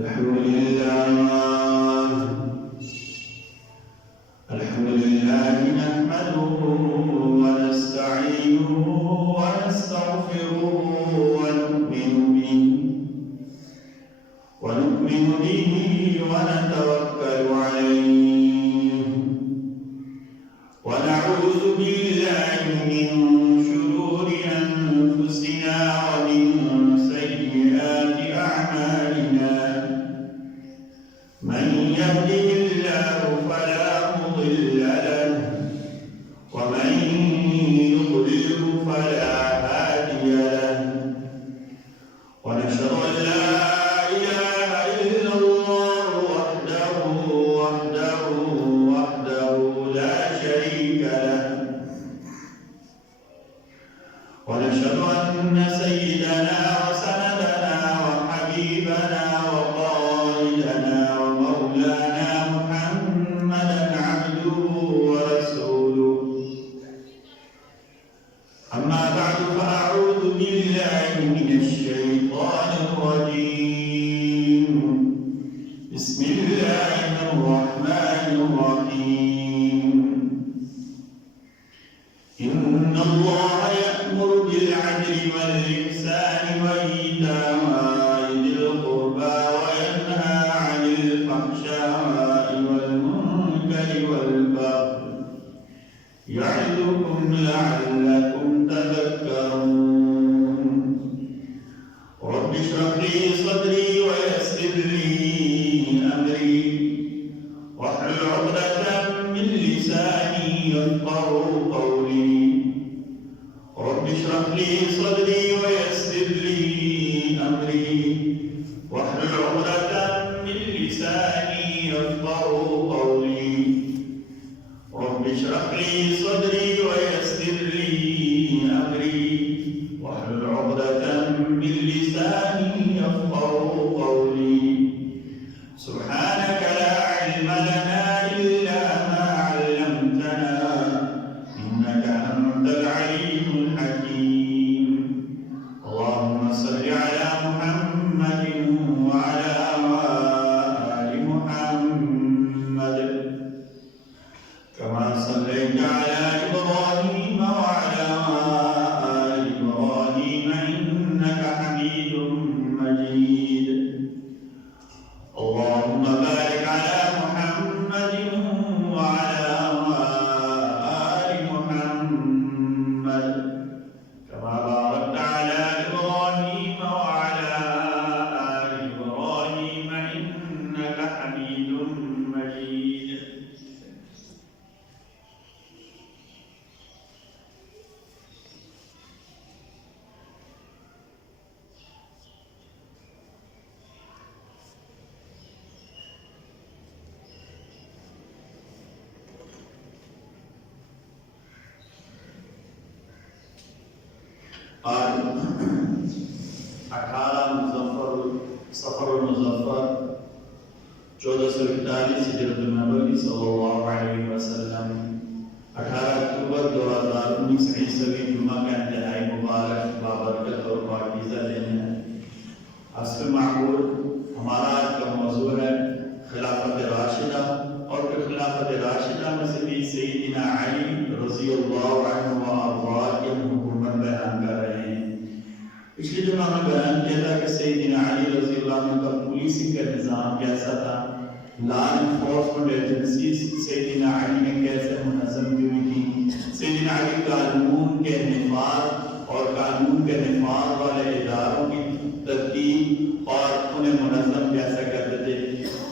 الحمد لله نحمده ونستعينه ونستغفره ونؤمن به ونتوكل عليه ونعوذ بالله من شرور أنفسنا ومن سيئات أعمالنا من يهده الله فلا مضل له ومن يضلل فلا هادي له ونشهد أن لا إله إلا الله وحده لا شريك له ونشهد أن سيدنا وسندنا وحبيبنا وقائدنا ومولانا محمدا عبده ورسوله أما بعد فأعوذ بالله من الشيطان الرجيم بسم الله الرحمن الرحيم إن الله يأمر بالعدل والإحسان وإيتاء ذي القربى وينهى عن الفحشاء والمنكر والبغي يعظكم لعلكم تذكرون رب اشرح لي صدري ويسر لي أمري واحلل عقدة من لساني يفقهوا قولي رب اشرح لي صدري ويسر لي أمري واحلل عقدة من لساني يفقهوا قولي رب اشرح لي صدري ويسر لي أمري واحلل عقدة من لساني يفقهوا قولي سبحانك لا علم لنا إلا ما علمتنا إنك أنت العليم الحكيم اللهم صل على محمد وعلى آل محمد كما صليت على إبراهيم وعلى آل إبراهيم إنك حميد مجيد اللهم بارك على محمد وعلى آل محمد كما باركت على إبراهيم وعلى آل إبراهيم إنك حميد مجيد آج 18 سفر المظفر 1441 ہجرت نبوی صلی اللہ علیہ وسلم 18 اکتوبر 2019 عیسوی جمعہ کا انتہائی مبارک بابرکت اور پاکیزہ دن ہے۔ حسب معقول ہمارا آج کا موضوع ہے خلافت راشدہ، اور پھر خلافت راشدہ میں سے بھی سیدنا علی رضی اللہ عنہ وارضاہ کی حکومت بیان کر رہے ہیں۔ پچھلی جمعہ میں بیان کیا تھا کہ سیدنا علی رضی اللہ عنہ کا پولیسنگ کا نظام کیسا تھا، لا انفورسمنٹ ایجنسیز سیدنا علی نے کیسے منظم کی ہوئی تھی، سیدنا علی قانون کے نفاذ اور قانون کے نفاذ والے اداروں کی ترتیب اور انہیں منظم کیسا کرتے تھے۔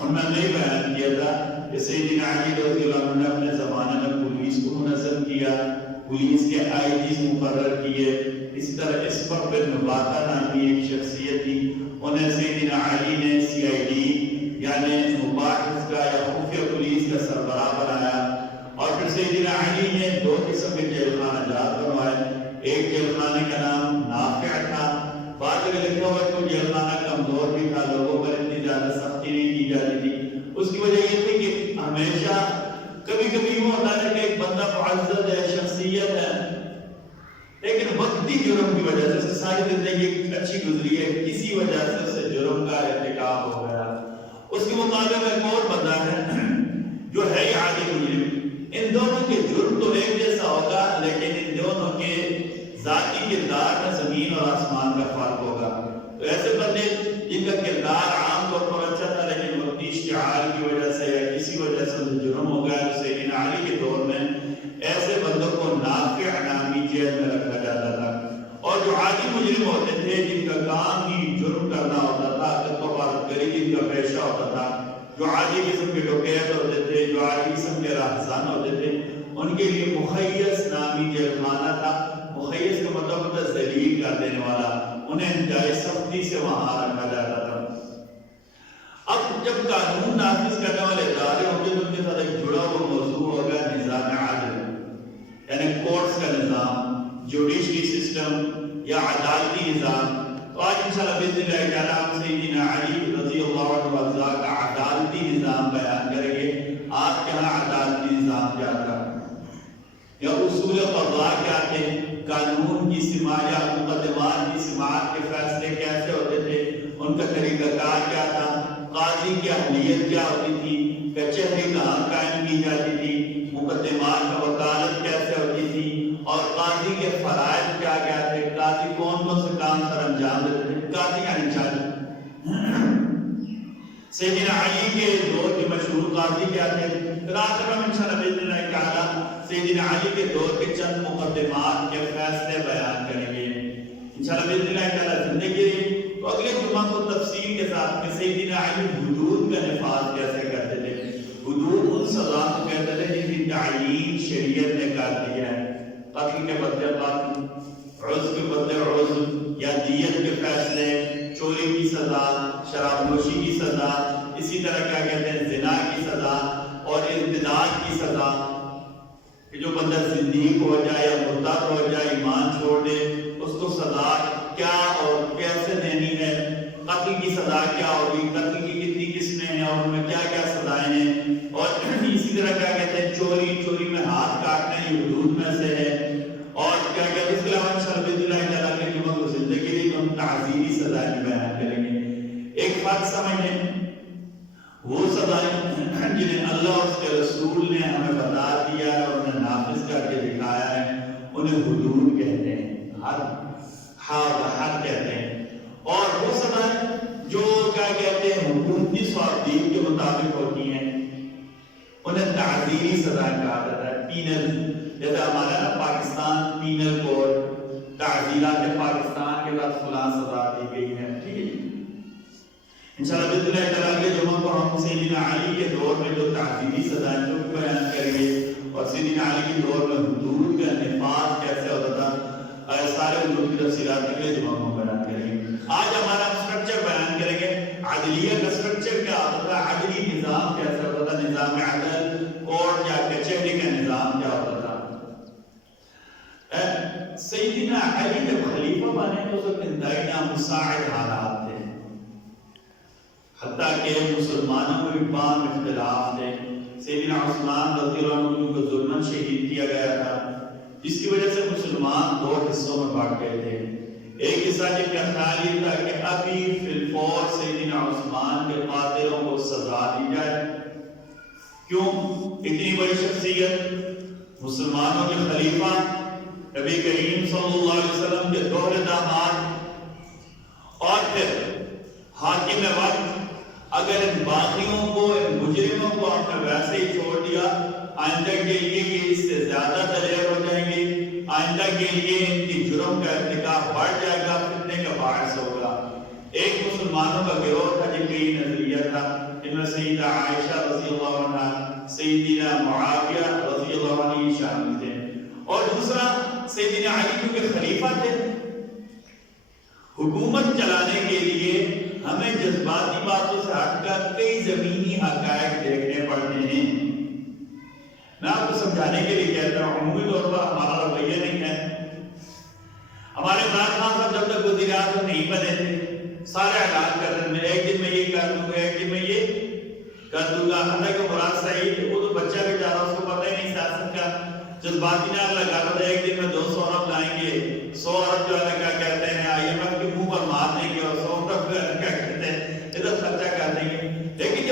ان میں نہیں بیان کیا تھا کہ سیدنا علی رضی اللہ عنہ نے اپنے زمانے میں پولیس کو منظم کیا، پولیس کے آئی جیز مقرر کیے۔ اسی طرح اسبق بن نباتہ نامی ایک شخصیت تھی، انہیں سیدنا علی نے سی آئی ڈی یعنی مباحث کا یا خفیہ پولیس کا سربراہ بنایا۔ اور پھر سیدنا علی نے 2 قسم کے جیل خانہ جات بنوائے، ایک جیل خانے کا نام نافع تھا، بعد میں لکھا ہوا کہ جیل خانہ کمزور بھی تھا، لوگوں پر اتنی زیادہ سختی نہیں کی جاتی تھی۔ اس کی وجہ یہ تھی کہ ہمیشہ کبھی کبھی وہ ہوتا ہے کہ ایک بندہ معزز ہے، شخصیت ہے، لیکن وقتی جرم کی وجہ سے ساری زندگی اچھی گزری ہے، کسی وجہ سے اسے جرم کا ارتکاب ہو گیا، اس کے مقابلے میں ایک اور بندہ ہے جو ہے ہی عادی مجرم. ان دونوں کے جرم تو ایک جیسا ہوگا لیکن ان دونوں کے ذاتی کردار میں زمین اور آسمان کا فرق ہوگا. تو ایسے بندے جن کا کردار عام طور پر اچھا تھا لیکن وقتی اشتعال کی وجہ سے یا کسی وجہ سے جرم ہو گیا، جو سیدنا علی کے دور میں ایسے بندوں کو نافع نامی جیل میں رکھا جاتا تھا. اور جو عادی مجرم ہوتے تھے جن کا کام ہی جرم کرنا ہوتا تھا، قتل و غارت گری جن کا پیشہ ہوتا تھا، جو عادی قسم کے ڈکیت ہوتے تھے، جو عادی قسم کے راہزن ہوتے تھے، ان کے لیے مخیص نامی جیل خانہ تھا. مخیص کا مطلب ہوتا ہے ذلیل کر دینے والا. انہیں انتہائی سختی سے وہاں رکھا جاتا تھا. اب جب قانون نافذ کرنے والے ادارے ہوں گے تو ان کے ساتھ ایک جڑا ہوا موضوع ہوگا نظام عادل، یعنی کورٹس کا نظام، جوڈیشری سسٹم یا عدالتی نظام. تو آج انشاءاللہ باذن اللہ تعالیٰ ہم سیدنا علی رضی اللہ عنہ کا عدالتی نظام بیان کریں گے. آپ کے ہاں عدالتی نظام کیا تھا یا اصول قضاء کیا تھے، قانون کی سماعت یا مقدمات کی سماعت کے فیصلے کیسے ہوتے تھے، ان کا طریقہ کار کیا تھا، قاضی کی اہلیت کیا ہوتی تھی، کچہری کہاں قائم کی جاتی تھی، مقدمات کا وکالت کیسے ہوتی تھی، اور قاضی کے فرائض کیا کیا تھے، قاضی کون کون سے کام سر انجام دیتے تھے. قاضی یعنی جج. سیدنا علی کے دور کے مشہور قاضی کیا تھے. پھر آخر ہم انشاءاللہ باذن اللہ تعالیٰ سیدنا علی کے دور کے چند مقدمات کے فیصلے بیان کریں گے انشاءاللہ باذن اللہ تعالیٰ زندگی. تو اگلے جمعہ کو تفصیل کے ساتھ کہ سیدنا علی حدود کا نفاذ کیسے کرتے تھے. حدود ان سزا کو کہتے تھے جن کی تعیین شریعت نے کر دی ہے. قتل کے بدلے قتل، عزل کے بدلے عزل یا دیت کے فیصلے، چوری کی سزا، شراب نوشی کی سزا، اسی طرح کیا کہتے ہیں زنا کی سزا اور ارتداد کی سزا کہ جو بندہ زندیق ہو جائے یا مرتد ہو جائے، ایمان چھوڑ دے، اس کو سزا کیا اور کیسے دینی ہے. قتل کی سزا کیا ہوگی، قتل کی کتنی قسمیں ہیں اور ان میں کیا کیا سزائیں ہیں. اور اسی طرح کیا کہتے ہیں چوری میں ہاتھ کاٹنا یہ حدود میں سے ہے. اور کیا کہتے ہیں اس کے علاوہ انشاءاللہ باذن اللہ تعالیٰ کے جمعہ کو زندگی دی تو ہم تعزیری سزائیں بیان کریں گے. ایک فرق سمجھیں، وہ سزائیں جنہیں اللہ اور اس کے رسول نے ہمیں بتا دیا ہے اور انہیں نافذ کر کے دکھایا ہے انہیں حدود کہتے ہیں، حد کہتے ہیں. اور وہ سزائیں جو کیا کہتے ہیں حکومتی صوابدید کے مطابق ہوتی ہیں انہیں تعزیری سزائیں کہا جاتا ہے. پینل، جیسے ہمارا نا پاکستان پینل کوڈ، تعزیرات پاکستان کے بعد فلاں سزا دی گئی ہے. ٹھیک ہے جی. انشاءاللہ باذن اللہ تعالیٰ کے جمعہ کو ہم سیدنا علی کے دور میں جو تعزیری سزائیں جو بیان کریں گے اور سیدنا علی کے دور میں حدود کا نفاذ کیسے ہوتا تھا، سارے حدود کی تفصیلات کے لیے جمعہ کو بیان کریں گے. آج ہمارا اسٹرکچر بیان کریں گے. عدلیہ کا اسٹرکچر کیا ہوتا تھا، عدلی نظام کیسے ہوتا تھا، نظام عدل، کورٹ یا کچہری کا نظام کیا ہوتا تھا. سیدنا علی جب خلیفہ بنے تو اس وقت انتہائی نامساعد حالات تھے، حتیٰ کہ مسلمانوں میں بھی بام اختلاف تھے. سیدنا عثمان رضی اللہ عنہ کو ظلماً شہید کیا گیا تھا جس کی وجہ سے مسلمان دو حصوں میں بانٹ گئے تھے. ایک حصہ جن کا خیال یہ تھا کہ ابھی فی الفور سیدنا عثمان کے قاتلوں کو سزا دی جائے. کیوں؟ اتنی بڑی شخصیت، مسلمانوں کے خلیفہ، نبی کریم صلی اللہ علیہ وسلم کے دوہرے داماد اور پھر حاکم وقت. اگر ان باغیوں کو، ان مجرموں کو ہم نے ویسے ہی چھوڑ دیا، آئندہ کے لیے یہ اس سے زیادہ دلیر ہو جائیں گے، آئندہ کے لیے ان کی جرم کا ارتکاب بڑھ جائے گا، فتنے کا باعث ہوگا. ایک مسلمانوں کا گروہ تھا جن کا یہ نظریہ تھا، جن میں سیدہ عائشہ رضی اللہ عنہ، سیدنا معاویہ رضی اللہ عنہ شامل تھے. اور دوسرا سیدنا علی کیونکہ خلیفہ تھے، حکومت چلانے کے لیے ہمیں جذباتی باتوں سے ہٹ کر کئی زمینی حقائق دیکھنے پڑتے ہیں. میں آپ کو سمجھانے کے لیے کہتا ہوں، عمومی طور پر ہمارا رویہ نہیں ہے. ہمارے عمران خان صاحب جب تک وزیر اعظم نہیں بنے تھے سارے اعلان کرتے تھے، میں ایک دن میں یہ کر دوں گا، ایک دن میں یہ کر دوں گا. حتیٰ کہ مراد سعید وہ تو بچہ بھی جا رہا، اس کو پتہ ہی نہیں سیاست کا، جذباتی نہ لگا رہا تھا. ایک دن میں 200 ارب لائیں گے، 100 ارب جو ہے کیا کہتے ہیں IMF کے منہ پر مار دیں گے اور 100 ارب کیا کہتے ہیں ادھر خرچہ کر دیں گے. لیکن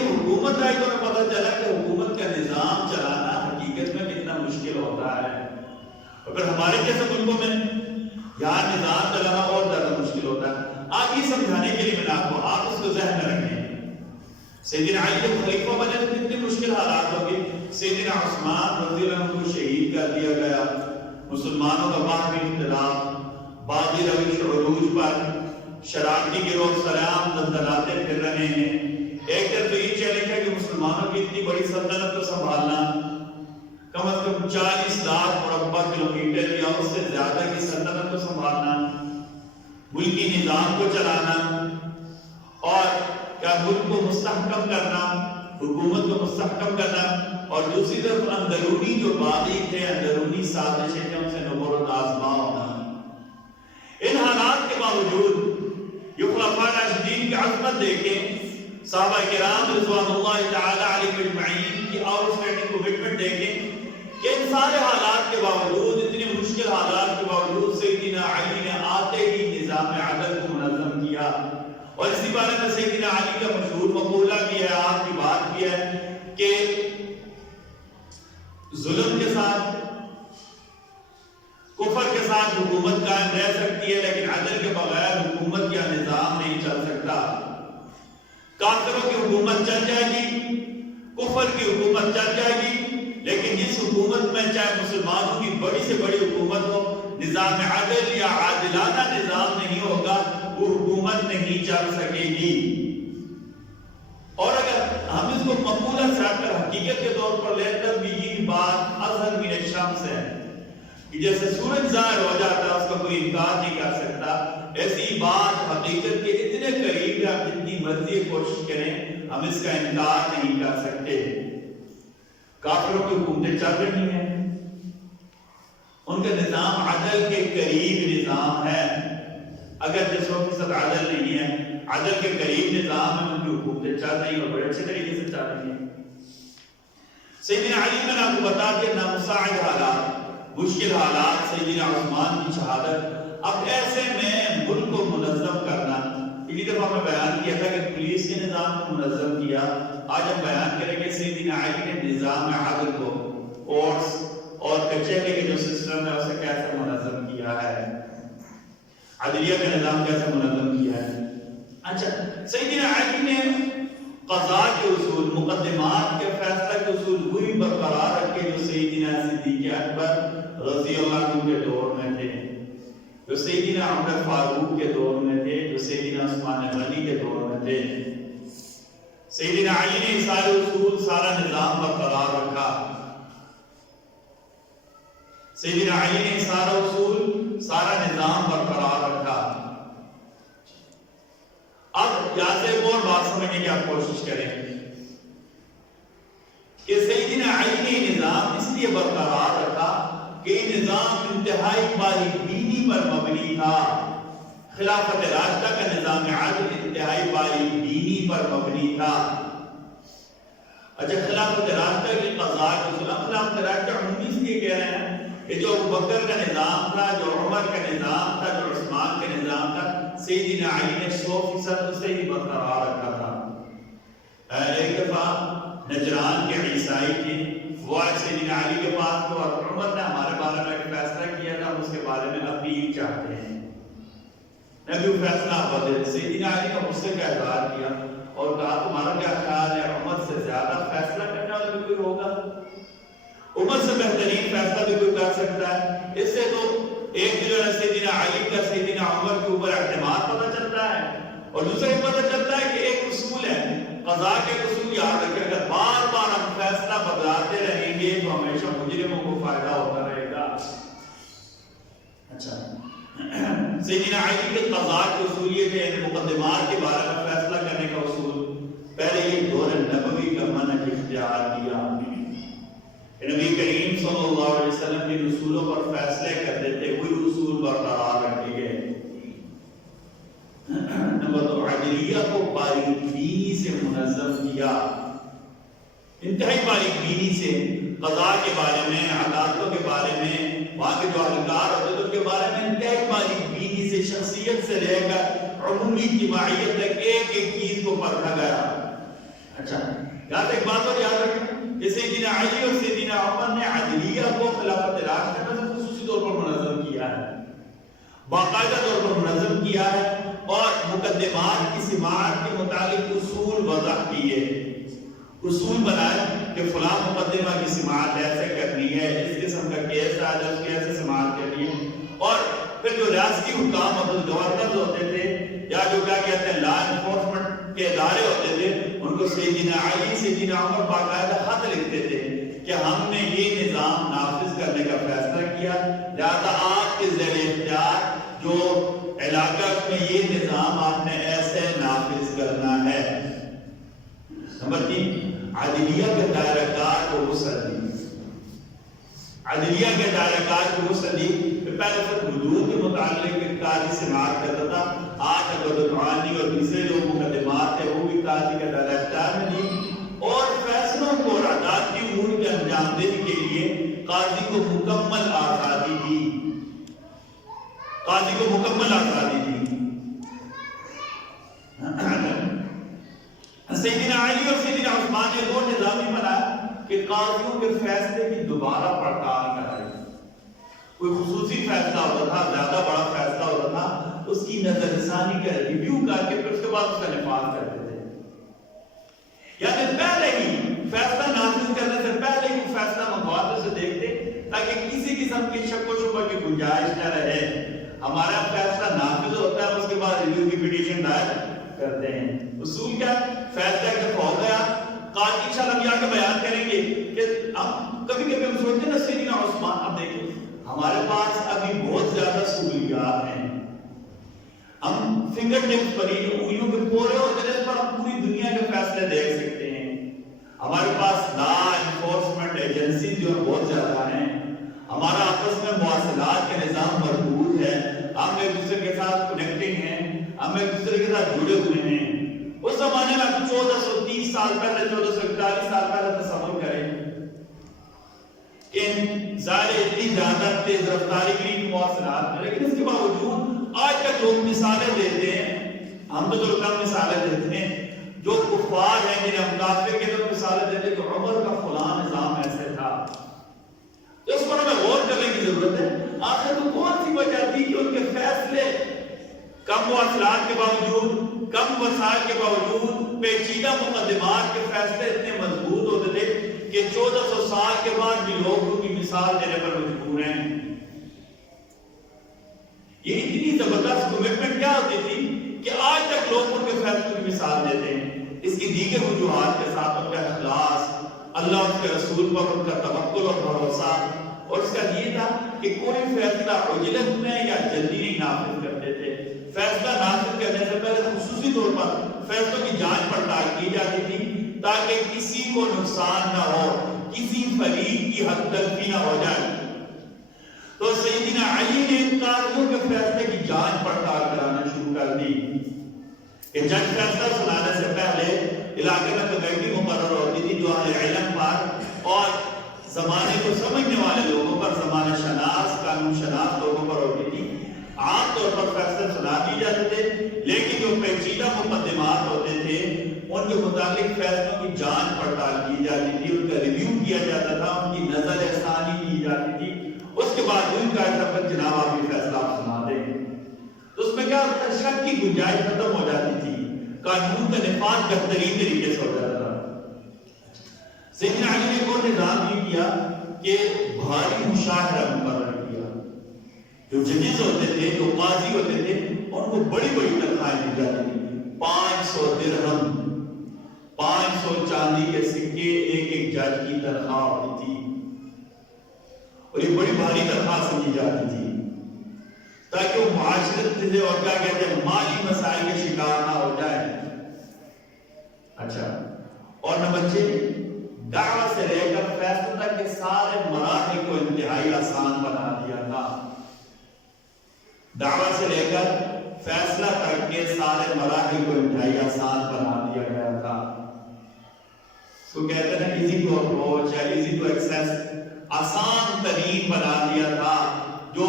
اور پھر ہمارے جیسے ملکوں میں یہاں نظام چلانا اور زیادہ مشکل ہوتا ہے. آپ یہ سمجھانے کے لیے میں آپ اس کو ذہن میں رکھیں. سیدنا علی جب خلیفہ بنے تو کتنے مشکل حالات ہوگی. سیدنا عثمان رضی اللہ عنہ کو شہید کر دیا گیا. مسلمانوں کا باہمی اختلاف، باغی روش عروج پر، شرارتی گروہ سلام دندناتے پھر رہے ہیں. ایک طرف تو یہ چیلنج ہے کہ مسلمانوں کی اتنی بڑی سلطنت کو سنبھالنا، کم از کم 40 لاکھ مربع کلومیٹر یا اس سے زیادہ کی سلطنت کو سنبھالنا، ملکی نظام کو چلانا اور کیا ملک کو مستحکم کرنا، حکومت کو مستحکم کرنا، اور دوسری طرف اندرونی جو باغی تھے، اندرونی سازشیں تھے، ان سے نبرد آزما ہونا. ان حالات کے باوجود یہ خلفاء راشدین کی عظمت دیکھیں، صحابہ کرام رضوان اللہ تعالی علیہم اجمعین کی آؤٹ اسٹینڈنگ کمٹمنٹ دیکھیں کہ ان سارے حالات کے باوجود، اتنے مشکل حالات کے باوجود سیدنا علی نے آتے ہی نظام عدل کو منظم کیا. اور اسی بارے میں سیدنا علی کا مشہور مقولہ بھی ہے، آپ کی بات بھی ہے کہ ظلم کے ساتھ، کفر کے ساتھ حکومت قائم رہ سکتی ہے، لیکن عدل کے بغیر حکومت یا نظام نہیں چل سکتا. کافروں کی حکومت چل جائے گی، کفر کی حکومت چل جائے گی، لیکن جس حکومت میں چاہے مسلمانوں کی بڑی سے بڑی حکومت ہو، نظام عدل یا عادلانہ نظام نہیں ہوگا، وہ حکومت نہیں چل سکے گی. اور اگر ہم اس کو مقولہ سے ہٹ کر حقیقت کے طور پر لیں تب بھی یہ بات اظہر من الشمس ہے کہ جیسے سورج ظاہر ہو جاتا ہے اس کا کوئی انکار نہیں کر سکتا، ایسی بات حقیقت کے اتنے قریب ہے، آپ جتنی مرضی کوشش کریں ہم اس کا انکار نہیں کر سکتے. کافروں کی حکومتیں چل رہی ہیں، ان کا نظام عدل کے قریب نظام ہے، اگر 100% عدل نہیں ہے، عدل کے قریب نظام ہے، ان کی حکومتیں چل رہی ہیں اور بڑے اچھے طریقے سے چل رہی ہیں. سیدنا علی میں نے آپ کو بتا دیا نامساعد حالات، مشکل حالات، سیدنا عثمان کی شہادت. اب ایسے میں ملک کو منظم کرنا، پچھلی دفعہ میں بیان کیا تھا کہ پولیس کے نظام کو منظم کیا. آج ہم بیان کریں گے سیدنا علی نے نظام عدل کو، کورٹس اور کچہری کے جو سسٹم ہے اسے کیسے منظم کیا ہے، عدلیہ کا نظام کیسے منظم کیا ہے. اچھا، سیدنا علی نے قضاء کے اصول، مقدمات کے فیصلہ کے اصول وہی برقرار رکھے جو سیدنا صدیق اکبر رضی اللہ عنہ کے دور میں تھے، جو سیدنا عمر فاروق کے دور میں تھے، جو سیدنا عثمان غنی کے دور میں تھے. سیدنا علی نے سارے اصول، سارا نظام برقرار رکھا. سیدنا علی نے سارا اصول، سارا نظام برقرار رکھا. اب یہاں سے ایک اور بات سمجھنے کی آپ کوشش کریں کہ سیدنا علی نے نظام اس لیے برقرار رکھا کہ نظام انتہائی باریک بینی پر مبنی تھا. خلافت راشدہ کا نظام عدل انتہائی باریک بینی پر مبنی تھا. اچھا، خلافت راشدہ کی قضاء کے اصول، خلافت راشدہ عمومی اس لیے کہہ رہے ہیں کہ جو ابوبکر کا نظام تھا، جو عمر کا نظام تھا، جو عثمان کا نظام تھا، سیدنا علی نے 100% اسے ہی برقرار رکھا تھا. ایک دفعہ نجران کے عیسائی تھے، وہ آج سیدنا علی کے پاس تو عمر نے ہمارے بارے میں ایک فیصلہ کیا تھا، ہم اس کے بارے میں اپیل چاہتے ہیں. نبی وہ فیصلہ آپ بدلے. سیدنا علی کا مجھ سے کا اظہار کیا اور کہا تمہارا کیا خیال ہے، عمر سے زیادہ فیصلہ کرنے والا بھی کوئی ہوگا؟ عمر سے بہترین فیصلہ بھی کوئی کر سکتا ہے؟ اس سے تو ایک جو ہے سیدنا علی کا سیدنا عمر کے اوپر اعتماد پتہ چلتا ہے، اور دوسرا یہ پتہ چلتا ہے کہ ایک اصول ہے، قضاء کے اصول یاد رکھیں، اگر بار بار ہم فیصلہ بدلاتے رہیں گے تو ہمیشہ مجرموں کو فائدہ ہوتا رہے گا. اچھا، سیدنا علی کے قضاء کے اصول یہ تھے، مقدمات کے بارے میں فیصلہ کرنے کا اصول. پہلے یہ دور نبوی کا منہج اختیار کیا. نبی کریم صلی اللہ علیہ وسلم جن اصولوں پر فیصلے کرتے تھے وہی اصول برقرار رکھے گئے. نمبر 2، عدلیہ کو باریک بینی سے منظم کیا، انتہائی باریک بینی سے. قضاء کے بارے میں، عدالتوں کے بارے میں، وہاں کے جو اہلکار ہوتے تھے ان کے بارے میں انتہائی باریک بینی سے، شخصیت سے لے کر عمومی اجتماعیت تک ایک ایک چیز کو پرکھا گیا. اچھا، یہاں سے ایک بات اور یاد رکھیں کہ سیدنا علی اور سیدنا سیدنا عمر نے عدلیہ کو خلافت راشدہ میں خصوصی طور پر منظم کیا ہے، باقاعدہ طور پر منظم کیا ہے، اور مقدمات کی سماعت کے متعلق اصول وضع کیے، اصول بنائے کہ فلاں مقدمہ کی سماعت ایسے کرنی ہے، اس قسم کا کیس آ جائے اس کی ایسے سماعت کرنی ہے۔ اور پھر جو ریاستی حکام مطلب گورنرز ہوتے تھے یا جو کیا کہتے ہیں لا انفورسمنٹ کے ادارے ہوتے تھے، ان کو سیدنا علی سیدنا عمر باقاعدہ خط لکھتے تھے کہ ہم نے یہ نظام نافذ کرنے کا فیصلہ کیا، لہذا آپ کے زیر اختیار جو علاقہ میں یہ نظام آپ نے ایسے نافذ کرنا ہے۔ نمبر 3، عدلیہ کے دائرہ کار کو وسعت دی، عدلیہ کے دائرہ کار کو وسعت دی۔ پہلے تک حدود کے متعلق قاضی سماعت کرتا تھا، آج اگر دعوانی اور دوسرے جو مقدمات ہیں وہ بھی قاضی کا دائرہ اختیار میں دی، اور فیصلوں کو اور عدالتی امور کے انجام دینے کے لیے قاضی کو مکمل آزادی دی، قاضی کو مکمل آزادی دی۔ سیدنا علی اور سیدنا عثمان نے دو نظامی بنایا کہ قاضیوں کے فیصلے کی دوبارہ پڑتال کرائی، کوئی خصوصی فیصلہ ہوتا تھا، زیادہ بڑا فیصلہ ہوتا تھا، اس کی نظر ثانی کا ریویو کر کے پھر اس کے بعد اس کا نفاذ کرتے تھے، یعنی پہلے ہی فیصلہ نافذ کرنے سے پہلے ہی فیصلہ مقاصد سے دیکھتے تاکہ کسی قسم کی شک و شبہ کی گنجائش نہ رہے۔ ہمارا فیصلہ نافذ ہوتا ہے، اس کے بعد ریویو کی پٹیشن دائر کرتے ہیں۔ اصول کیا؟ فیصلہ ایک دفعہ ہو گیا، قاضی انشاءاللہ ہم یہاں کے بیان کریں گے کہ ہم کبھی کبھی ہم سوچتے ہیں نا سیدنا عثمان، اب دیکھیں ہمارے پاس ابھی بہت زیادہ سہولیات ہیں، ہم فنگر ٹپس پر ہی انگلیوں کے پورے ہوتے ہیں، اس پر ہم پوری دنیا کے فیصلے دیکھ سکتے ہیں، ہمارے پاس لا انفورسمنٹ ایجنسیز جو بہت زیادہ ہیں، ہمارا آپس میں مواصلات کا نظام مربوط ہے، ہم ایک دوسرے کے ساتھ کنیکٹنگ ہیں، ہم ایک دوسرے کے ساتھ جڑے ہوئے ہیں۔ اس زمانے میں 1430 سال پہلے 1441 سال پہلے تصور کریں کہ ظاہر اتنی زیادہ تیز رفتاری کی مواصلات میں، لیکن اس کے باوجود آج تک لوگ مثالیں دیتے ہیں، ہم تو جو کم مثالیں دیتے ہیں، جو کفار ہیں جنہیں ہم کافر کے تو مثالیں دیتے ہیں کہ عمر کا فلاں نظام ایسے تھا، تو اس پر ہمیں غور کرنے کی ضرورت ہے۔ آخر تو کون سی وجہ تھی کہ ان کے فیصلے کم مواصلات کے باوجود، کم وسائل کے باوجود، پیچیدہ مقدمات کے فیصلے اتنے مضبوط ہوتے تھے کہ 1400 سال کے بعد بھی لوگ ان کی مثال دینے پر مجبور ہیں۔ یہ اتنی زبردست کمٹمنٹ کیا ہوتی تھی کہ آج تک لوگ ان کے فیصلوں کی مثال دیتے ہیں۔ اس کی دیگر وجوہات کے ساتھ ان کا اخلاص، اللہ اس کے رسول پر ان کا توکل اور بھروسہ، اور اس کا یہ تھا کہ کوئی فیصلہ عجلت میں یا جلدی نہیں نافذ کرتے تھے۔ فیصلہ نافذ کرنے سے پہلے خصوصی طور پر فیصلوں کی جانچ پڑتال کی جاتی تھی تاکہ کسی کو نقصان نہ ہو، کسی فریق کی حق تلفی نہ ہو جائے۔ تو سیدنا علی نے ان قاضیوں کے فیصلے کی جانچ پڑتال کرانا شروع کر دی کہ جج فیصلہ سنانے سے پہلے علاقے میں کمیٹی مقرر ہوتی تھی جو اہل علم پر اور زمانے کو سمجھنے والے لوگوں پر، زمانہ شناس، قانون شناس لوگوں پر ہوتی تھی۔ عام طور پر فیصلے سنا دی جاتے تھے، لیکن جو پیچیدہ مقدمات ہوتے تھے ان کے متعلق فیصلوں کی جانچ پڑتال کی جاتی تھی، ان کا ریویو کیا جاتا تھا، ان کی نظر ثانی کی جاتی تھی، اس کے بعد ان کا ایسا جناب آپ یہ فیصلہ آپ سنا دیں۔ تو اس میں کیا ہوتا ہے، شک کی گنجائش ختم ہو جاتی تھی، قانون کا نفاذ بہترین طریقے سے ہو جاتا تھا۔ سیدنا علی نے کو نظام یہ کیا کہ بھاری مشاہرہ مقرر کیا، جو ججز ہوتے تھے، جو قاضی ہوتے تھے، ان کو بڑی بڑی تنخواہیں دی جاتی تھی، 500 درہم، 500 چاندی کے سکے ایک ایک جج کی تنخواہ ہوتی تھی، اور یہ بڑی بھاری تنخواہ سمجھی جاتی تھی تاکہ وہ معاشرت سے اور کیا کہتے ہیں مالی مسائل کے شکار نہ ہو جائے۔ اچھا، اور نمبر 6، دعوت سے لے کر فیصلہ تک کے سارے مراحل کو انتہائی آسان بنا دیا تھا۔ دعوت سے لے کر فیصلہ تک کے سارے مراحل کو انتہائی آسان بنا دیا گیا تھا۔ تو کہتے ہیں ایزی ٹو اپروچ یا ایزی ٹو ایکسیس، آسان ترین بنا دیا تھا، جو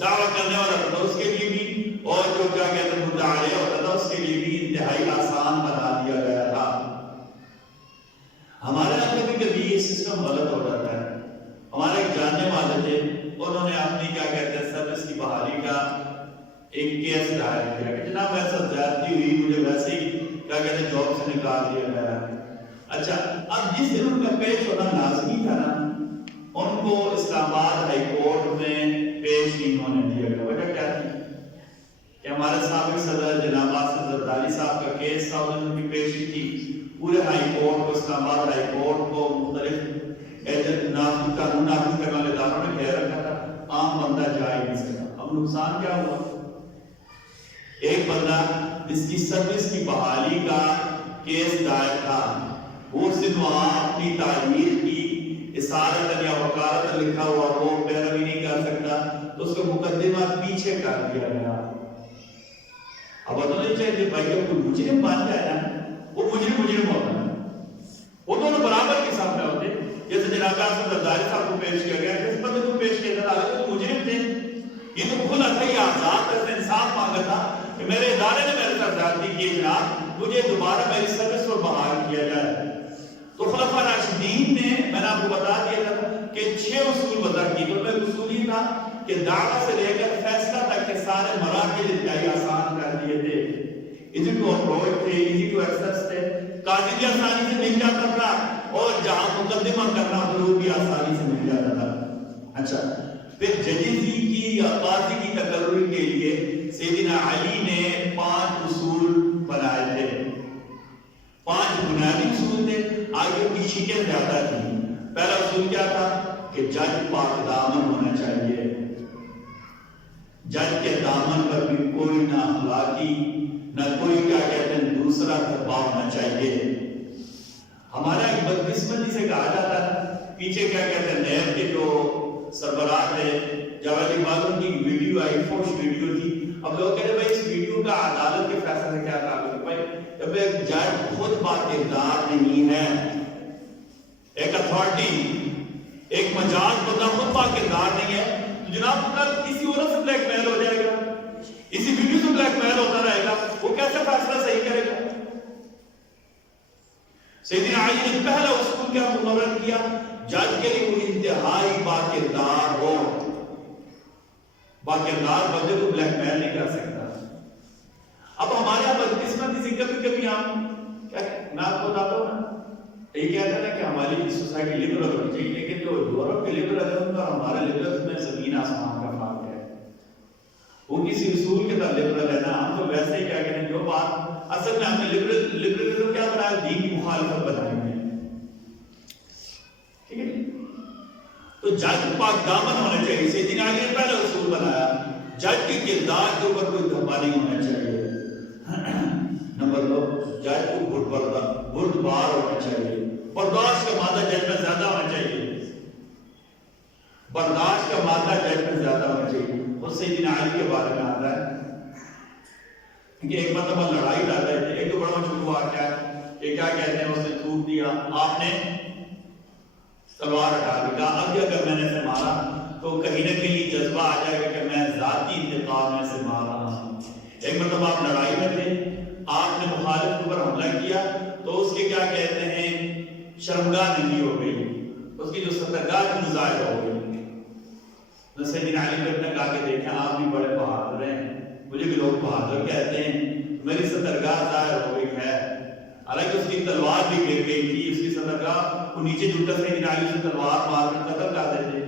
دعوت کرنے والا تھا اس کے لیے بھی اور جو کیا کہتے ہیں مدعی ہوتا تھا اس کے لیے بھی انتہائی آسان بنا دیا گیا تھا۔ ہمارے یہاں کبھی کبھی یہ سسٹم غلط ہو جاتا ہے، کیس دائر کیا کہ جناب ایسا زیادتی ہوئی، مجھے ویسے ہی کیا کہتے ہیں جاب سے نکال دیا گیا. اچھا اب جس دن ان کا پیش ہونا لازمی تھا نا، ان کو اسلام آباد ہائی کورٹ میں پیش نہیں ہونے دیا گیا. وجہ کیا تھی کہ ہمارے سابق صدر جناب آصف زرداری صاحب کا کیس تھا، انہوں نے پیشی تھی پورے ہائی کورٹ کو، اسلام آباد ہائی کورٹ کو مختلف قانون نافذ کرنے والے اداروں نے گھیر رکھا تھا. عام بندہ جا ہی نہیں سکتا. اب نقصان کیا ہوا؟ ایک بندہ جس کی سروس کی بحالی کا کیس دائر تھا، وہ اس دن وہاں اپنی تعمیر کی اصالت یا وکالت لکھا ہوا وہ پیروی نہیں کر سکتا، تو اس کا مقدمہ پیچھے کر دیا گیا. اب بتانا نہیں چاہیے بھائی کہ کوئی مجرم بن جائے نا، وہ مجرم ہوتا ہے، وہ دونوں برابر کے سامنے ہوتے. جیسے جناب آصف زرداری صاحب کو پیش کیا گیا، جس بندے کو پیش کیا تھا وہ مجرم تھے. یہ تو کھلا تھا، یہ آزاد سے انصاف مانگا تھا کہ میرے ادارے نے میرے ساتھ زیادتی کی جناب، مجھے دوبارہ میری سروس پر بحال کیا جائے. تو خلفاء راشدین نے، میں نے آپ کو بتا دیا تھا کہ 6 اصول وضع کی. تو میں اصول یہ تھا کہ دعویٰ سے لے کر فیصلہ تک کے سارے مراحل انتہائی آسان کر دیے تھے. ایزی ٹو اپروچ تھے، ایزی ٹو ایکسس تھے، قاضی بھی آسانی سے مل جاتا تھا اور جہاں مقدمہ کرنا وہ بھی آسانی سے مل جاتا تھا. اچھا پھر ججزی کی یا قاضی کی تقرری کے لیے سیدنا علی نے 5 اصول بنائے تھے. 5 بنیادی اصول تھے، آگے کی شکیں زیادہ تھی. پہلا اصول کیا تھا کہ جج پاک دامن ہونا چاہیے. جج کے دامن پر بھی کوئی نہ اخلاقی نہ کوئی کیا کہتے ہیں دوسرا دباؤ ہونا چاہیے. ہمارا ایک بدقسمتی سے کہا جاتا ہے، پیچھے کیا کہتے ہیں نیب کے جو سربراہ تھے جواد اقبال کی ویڈیو آئی، فوش ویڈیو تھی. اب لوگ کہتے ہیں بھائی اس ویڈیو کا عدالت کے فیصلے سے کیا تعلق ہے؟ بھائی جب ایک جج خود بااقدار نہیں ہے، ایک اتھارٹی، ایک مجاز بندہ خود بااقدار نہیں ہے، تو جناب کل کسی اور سے بلیک میل ہو جائے گا، اسی ویڈیو سے بلیک میل ہوتا رہے گا، وہ کیسے فیصلہ صحیح کرے گا؟ سیدنا علی نے پہلا اصول کیا مقرر کیا؟ جج کے لیے وہ انتہائی بااقدار ہو. بااقدار بندے کو بلیک میل نہیں کر سکتا. اب ہمارے یہاں بدقسمتی سے کبھی کبھی ہم کیا، میں آپ کو بتاتا ہوں نا، یہ کہتا ہے کہ ہماری سوسائٹی لبرل ہونی چاہیے، لیکن جو یورپ کے لبرل ہیں اور ہمارے لبرل میں زمین آسمان کا فرق ہے. وہ کسی اصول کے تحت لبرل ہے نا، ہم تو ویسے ہی کیا کہتے ہیں جو بات اصل میں ہم نے لبرلزم کیا بنایا، دین کی مخالفت بنائی ہے. ٹھیک ہے، تو جج پاک دامن ہونا چاہیے. سیدنا علی نے پہلا اصول بنایا، جج کے کردار کے اوپر کوئی دھبا نہیں ہونا چاہیے. نمبر 2، جج کو بردبار ہونا چاہیے. برداشت کا مادہ جج میں زیادہ ہونا چاہیے. برداشت کا مادہ جج میں زیادہ ہونا چاہیے. اور سیدنا علی کے بارے میں آتا ہے کہ ایک مرتبہ لڑائی لاتا ہے، ایک تو بڑا مشہور واقعہ ہے کہ کیا کہتے ہیں، اس نے تھوک دیا، آپ نے تلوار ہٹا دی، کہا اب اگر میں نے اسے مارا تو کہیں نہ کہیں جذبہ آ جائے گا کہ میں ذاتی انتقام میں سے مار رہا ہوں. ایک مرتبہ آپ لڑائی میں تھے، آپ نے مخالف کے اوپر حملہ کیا تو اس کے کیا کہتے ہیں شرمگاہ ننگی ہو گئی، اس کی جو سترگاہ کی ظاہر ہو گئی. سیدنا علی نے کہا کہ دیکھیں آپ بھی بڑے بہادر ہیں، مجھے بھی لوگ بہادر کہتے ہیں، میری سترگاہ ظاہر ہو گئی ہے. حالانکہ اس کی تلوار بھی گر گئی تھی، اس کی سترگاہ کو نیچے جھکا سیدنا علی سے تلوار مار کر قتل کر دیتے.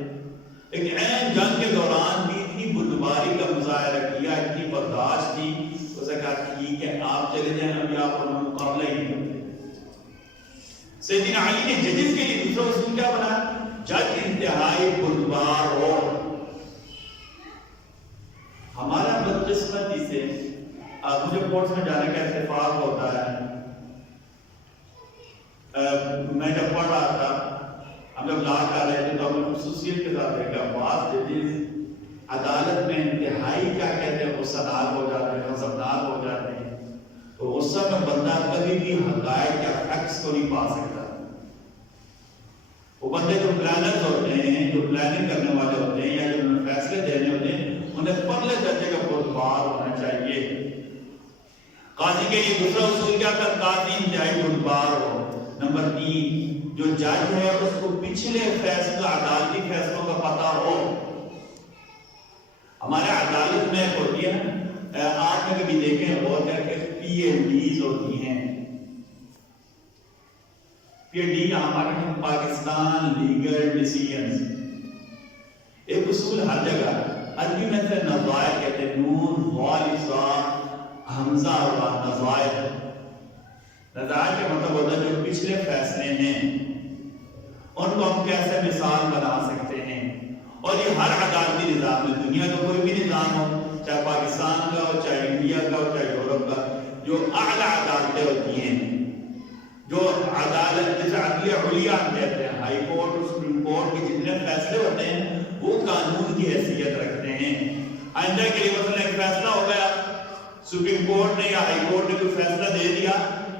لیکن عین جنگ کے دوران بھی اتنی بردباری کا مظاہرہ کیا، اتنی برداشت تھی، اسے کہا ٹھیک ہے آپ چلے جائیں، ابھی آپ کا مقابلہ ہی نہیں کرتے. سیدنا علی نے ججز کے لیے دوسرا اصول کیا بنا؟ جج انتہائی بردبار ہو. ہمارا بدقسمتی سے مجھے کورٹس میں جانے کا اتفاق ہوتا ہے. میں جب پڑھ رہا تھا، ہم جب لا کر رہے تھے تو ہم نے خصوصیت کے ساتھ دیکھا بعض ججز عدالت میں انتہائی کیا کہتے ہیں غصہناک ہو جاتے ہیں، غضبناک ہو جاتے ہیں. تو غصہ میں بندہ کبھی بھی حقائق یا فیکٹس کو نہیں پا سکتا. وہ بندے جو پلانرز ہوتے ہیں، جو پلاننگ کرنے والے ہوتے ہیں یا جو فیصلے دینے ہوتے ہیں، انہیں پرلے درجے کا بردبار ہونا چاہیے. قاضی کے لیے دوسرا اصول کیا تھا؟ قاضی انتہائی بردبار ہو. نمبر 3، جو جج ہے اس کو پچھلے فیصلہ عدالتی فیصلوں کا پتہ ہو. ہمارے عدالت میں ہوتی ہے آپ نے کبھی دیکھیں غور کر کے پی ایچ ڈیز ہوتی ہیں، پی ایچ ڈی ہمارے پاکستان لیگل ڈیسیژنز، ایک اصول ہر جگہ عربی میں سے نظائر کہتے ہیں، نون والصا حمزہ اور بعد نظائر، نظائر کا مطلب ہوتا ہے جو پچھلے فیصلے ہیں ان کو ہم کیسے مثال بنا سکتے ہیں، اور یہ ہر عدالتی نظام میں، دنیا کا کوئی بھی نظام ہو، چاہے پاکستان کا ہو، چاہے انڈیا کا ہو، چاہے یورپ کا، جو اعلیٰ عدالتیں ہوتی ہیں، جو عدالت جسے عدلیہ علیہ کہتے ہیں، ہائی کورٹ اور سپریم کورٹ کے جتنے فیصلے ہوتے ہیں وہ قانون کی حیثیت رکھتے ہیں۔ آئندہ کے لیے مثلا ایک فیصلہ ہو گیا، سپریم کورٹ نے یا ہائی کورٹ نے کوئی فیصلہ دے دیا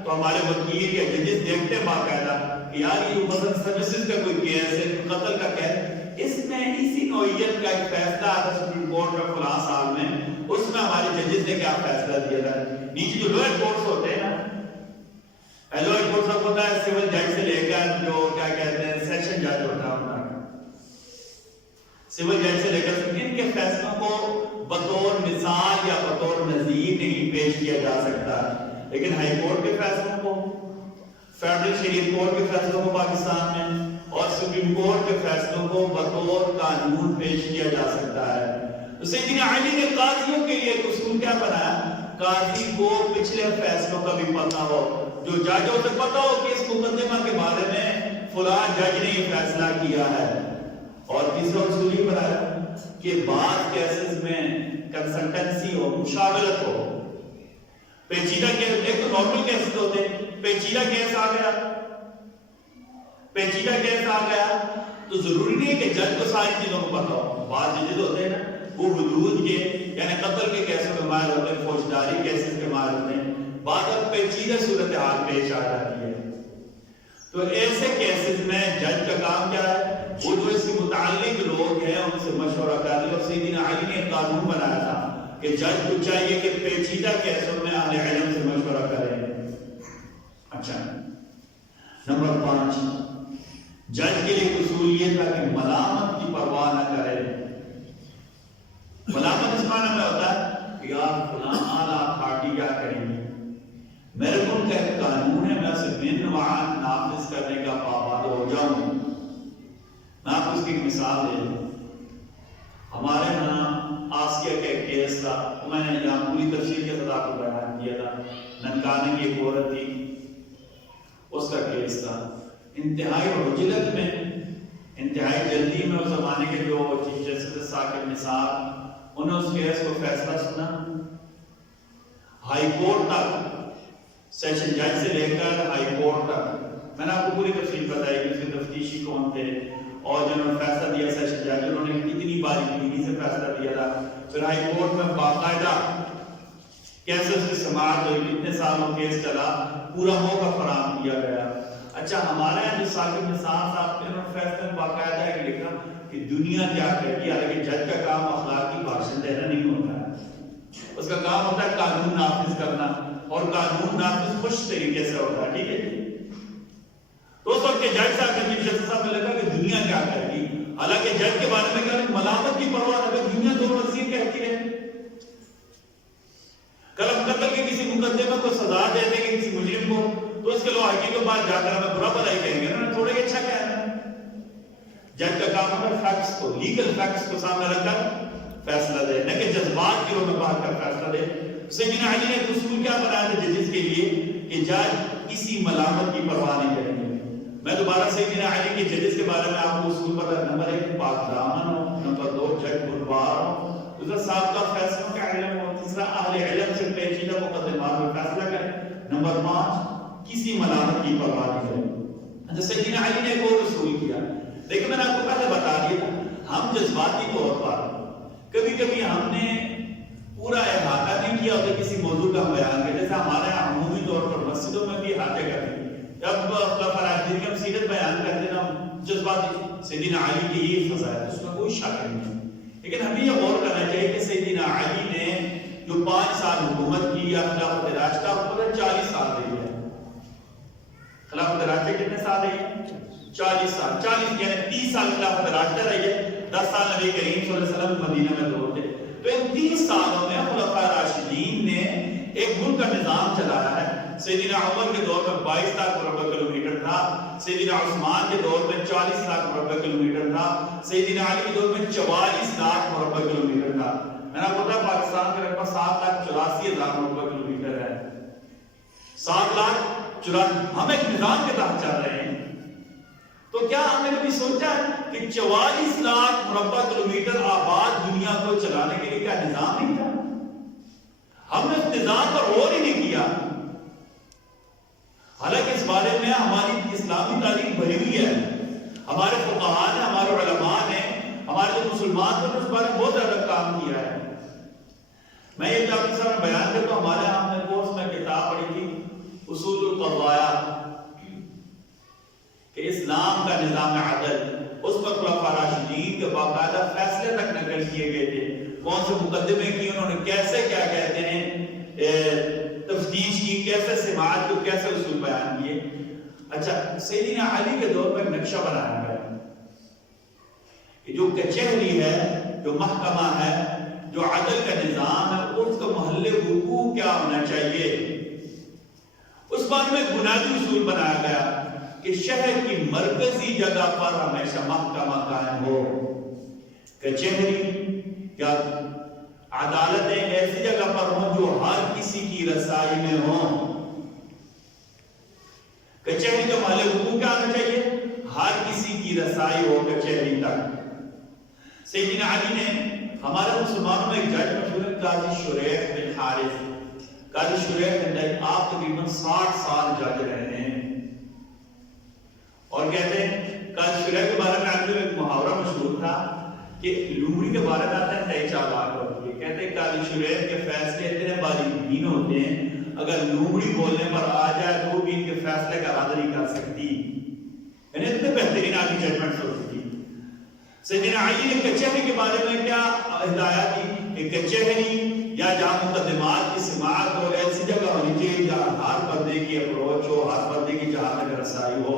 تو ہمارے وکیل یا ججز دیکھتے ہیں باقاعدہ کہ یار یہ مثلا سجسس کا کوئی کیس ہے، قتل کا کیس، اس میں اسی نوعیت کا ایک فیصلہ آتا سپریم کورٹ میں فلاں سال میں، اس میں ہمارے ججز نے کیا فیصلہ دیا تھا۔ نیچے جو لوئر کورٹس ہوتے ہیں نا، لوئر کورٹ سب ہوتا ہے سول جج سے لے کر جو کیا کہتے ہیں سیشن جج ہوتا ہے، سول جج سے لے کر ان کے فیصلوں کو بطور مثال یا بطور نظیر نہیں پیش کیا جا سکتا، لیکن ہائی کورٹ کے فیصلوں کو، فیڈرل شریعت کورٹ کے فیصلوں کو پاکستان میں اور سپریم کورٹ کے فیصلوں کو بطور قانون پیش کیا جا سکتا ہے۔ تو سیدنا علی نے قاضیوں کے لیے ایک اصول کیا بنایا، قاضی کو پچھلے فیصلوں کا بھی پتہ ہو، جو ججوں سے پتہ ہو کہ اس مقدمہ کے بارے میں فلاں جج نے یہ فیصلہ کیا ہے، اور تیسرا اصول یہ بنایا کہ بعض کیسز میں کنسلٹنسی ہو، مشاورت ہو، پیچیدہ کیس، ایک تو نارمل کیسز ہوتے ہیں، پیچیدہ کیس آ گیا، پیچیدہ کیس آ گیا تو ضروری نہیں ہے کہ جج کو ساری چیزوں کو پتہ ہو، بعض ججز ہوتے ہیں نا وہ حدود کے یعنی قتل کے کیسوں کے ماہر ہوتے ہیں، فوجداری کیسز کے ماہر ہوتے ہیں، بعض اب پیچیدہ صورتحال پیش آ جاتی ہے، تو ایسے کیسز میں جج کا کام کیا ہے، وہ جو اس سے متعلق لوگ ہیں ان سے مشورہ کر لے، اور سیدنا علی نے ایک قانون بنایا تھا کہ جج کو چاہیے کہ پیچیدہ کیسوں میں اہل علم سے مشورہ کریں۔ اچھا، نمبر 5، جج کے لیے اصول یہ تھا کہ ملامت کی پرواہ نہ کرے۔ ملامت اس معنی میں ہوتا ہے کہ یار فلاں اعلیٰ اتھارٹی کیا کریں گے، میرے ملک کا ایک قانون ہے، میں اسے من وعن نافذ کرنے کا پابند ہو جاؤں۔ میں آپ کو اس کی ایک مثال دے دوں، ہمارے ہاں آسیہ کا ایک کیس تھا، میں نے یہاں پوری تفصیل کے ساتھ آپ کو بیان کیا تھا، ننکانے کی ایک عورت تھی، اس کا کیس تھا، انتہائی عجلت میں، انتہائی جلدی میں، اس زمانے کے جو چیف جسٹس ثاقب نثار، انہوں نے اس کیس کو فیصلہ سنا، ہائی کورٹ تک، سیشن جج سے لے کر ہائی کورٹ تک، میں نے آپ کو پوری تفصیل بتائی کہ اس کے تفتیشی کون تھے اور جنہوں نے فیصلہ دیا سیشن جج، انہوں نے کتنی باریکی سے فیصلہ دیا تھا، پھر ہائی کورٹ میں باقاعدہ کیسز کی سماعت ہوئی، کتنے سالوں کیس چلا، پورا موقع فراہم کیا گیا۔ اچھا، ہمارے یہاں جو ثاقب نثار صاحب نے انہوں نے فیصلہ باقاعدہ ہے کہ لکھا کہ دنیا کیا کہتی ہے، حالانکہ جج کا کام اخلاقی بھاشن دینا نہیں ہوتا ہے، اس کا کام ہوتا ہے قانون نافذ کرنا، اور قانون نافذ خوش طریقے سے ہوتا ہے، ٹھیک ہے جی۔ تو اس وقت کے جج صاحب نے چیف جسٹس صاحب نے لگا کہ دنیا کیا کہے گی، حالانکہ جج کے بارے میں کہا ملامت کی پرواہ نہ، دنیا تو وسیع کہتی ہے، کل ہم قتل کے کسی مقدمے کو سزا دے دیں گے کسی مجرم کو تو اس کے لوگ کے بعد جا کر ہمیں برا بھلائی کہیں گے، انہوں نے تھوڑے اچھا کہنا ہے۔ جج کا کام ہوتا ہے فیکٹس کو، لیگل فیکٹس کو سامنے رکھ کر فیصلہ دے، نہ کہ جذبات کی روح میں بات کر فیصلہ دے۔ سیدنا علی نے ایک اصول کیا بنایا تھا ججز کے لیے کہ جج کسی ملامت کی پرواہ نہیں کریں گے۔ میں دوبارہ سیدنا علی کے ججز کے بارے میں آپ کو اصول بتا، نمبر 1 پاک دامن ہو، نمبر 2 جج بردبار ہو، دوسرا سابقہ فیصلوں کا علم ہو، تیسرا اہل علم سے پیچیدہ مقدمات میں فیصلہ کریں، نمبر 5 کسی ملامت کی پرواہ نہیں کریں۔ جیسے سیدنا علی نے ایک اور اصول کیا، لیکن میں نے آپ کو پہلے بتا دیا تھا، ہم جذباتی طور پر کبھی کبھی ہم نے پورا احاطہ نہیں کیا ہوتا کسی موضوع کا بیان کیا، جیسے ہمارے یہاں عمومی طور پر مسجدوں میں بھی احاطے کرتے ہیں، جب خلفاء راشدین کی ہم سیرت بیان کرتے ہیں ہم جذباتی، سیدنا علی کی یہ فضائل اس میں کوئی شک نہیں ہے، لیکن ہمیں یہ غور کرنا چاہیے کہ سیدنا علی نے جو 5 سال حکومت کی یا خلافت راشدہ حکومت 40 سال رہی ہے، خلافت راشدہ کتنے سال رہی ہے؟ 40 سال، 40 یعنی 30 سال خلافت راشدہ رہی ہے، 10 سال نبی کریم صلی اللہ علیہ وسلم مدینہ میں دور تھے، تو ان 30 سالوں میں خلفائے راشدین نے ایک ملک کا نظام چلایا ہے۔ سیدنا عمر کے دور میں 22 لاکھ مربع کلومیٹر تھا، سیدنا عثمان کے دور میں 40 لاکھ مربع کلومیٹر تھا، سیدنا علی کے دور میں 44 لاکھ مربع کلومیٹر تھا۔ میں نے پتا پاکستان کا رقبہ 7,84,000 مربع کلومیٹر ہے۔ 7,84,000 ہم ایک نظام کے تحت چل رہے ہیں۔ تو کیا ہم نے کبھی سوچا ہے کہ 44 لاکھ مربع کلومیٹر آباد دنیا کو چلانے کے لیے کیا نظام نہیں تھا؟ ہم نے اس نظام پر غور ہی نہیں کیا۔ حالانکہ اس بارے میں ہماری اسلامی تاریخ بھری ہوئی ہے، ہمارے فقہاء نے، ہمارے علماء نے، ہمارے جو مسلمان نے اس بارے میں بہت زیادہ کام کیا ہے۔ میں یہ آپ کے سامنے بیان کرتا ہوں، ہمارے ہم نے کورس میں کتاب پڑھی تھی اصول القضایا کہ اسلام کا نظام عدل، اس پر خلفائے راشدین کے باقاعدہ فیصلے تک نقل کیے گئے تھے، کون سے مقدمے کی انہوں نے کیسے کیا کہتے ہیں تفتیش کی، کیسے سماعت کو، کیسے اصول بیان کیے۔ اچھا، سیدنا علی کے دور میں نقشہ بنایا گیا کہ جو کچہری ہے، جو محکمہ ہے، جو عدل کا نظام ہے، اس کا محل وقوع کیا ہونا چاہیے، اس بارے میں ایک بنیادی اصول بنایا گیا کہ شہر کی مرکزی جگہ پر ہمیشہ محکمہ قائم ہو۔ کچہری یا عدالتیں ایسی جگہ پر ہوں جو ہر کسی کی رسائی میں ہوں۔ کچہری کا محل وقوع کیا ہونا چاہیے؟ ہر کسی کی رسائی ہو کچہری تک۔ سیدنا علی نے، ہمارے مسلمانوں میں ایک جج مشہور ہے قاضی شریح بن حارث، قاضی شریح بن حارث، آپ تقریباً 60 سال جج رہے ہیں، اور کہتے ہیں قاضی شریح کے بارے میں آپ ایک محاورہ مشہور تھا کہ لومڑی کے بارے میں آتا ہے تئی چالاک ہوتی ہے۔ کہتے ہیں قاضی شریح کے فیصلے اتنے باریک بین ہوتے ہیں، اگر لومڑی بولنے پر آ جائے تو بھی ان کے فیصلے کا رد نہیں کر سکتی، یعنی اتنے بہترین آپ کی ججمنٹس ہوتی تھی۔ سیدنا علی نے کچہری کے بارے میں کیا ہدایت دی کہ کچہری یا جہاں مقدمات کی سماعت ہو، ایسی جگہ ہونی چاہیے جہاں ہر بندے کی اپروچ ہو، ہر بندے کی جہاں تک رسائی ہو۔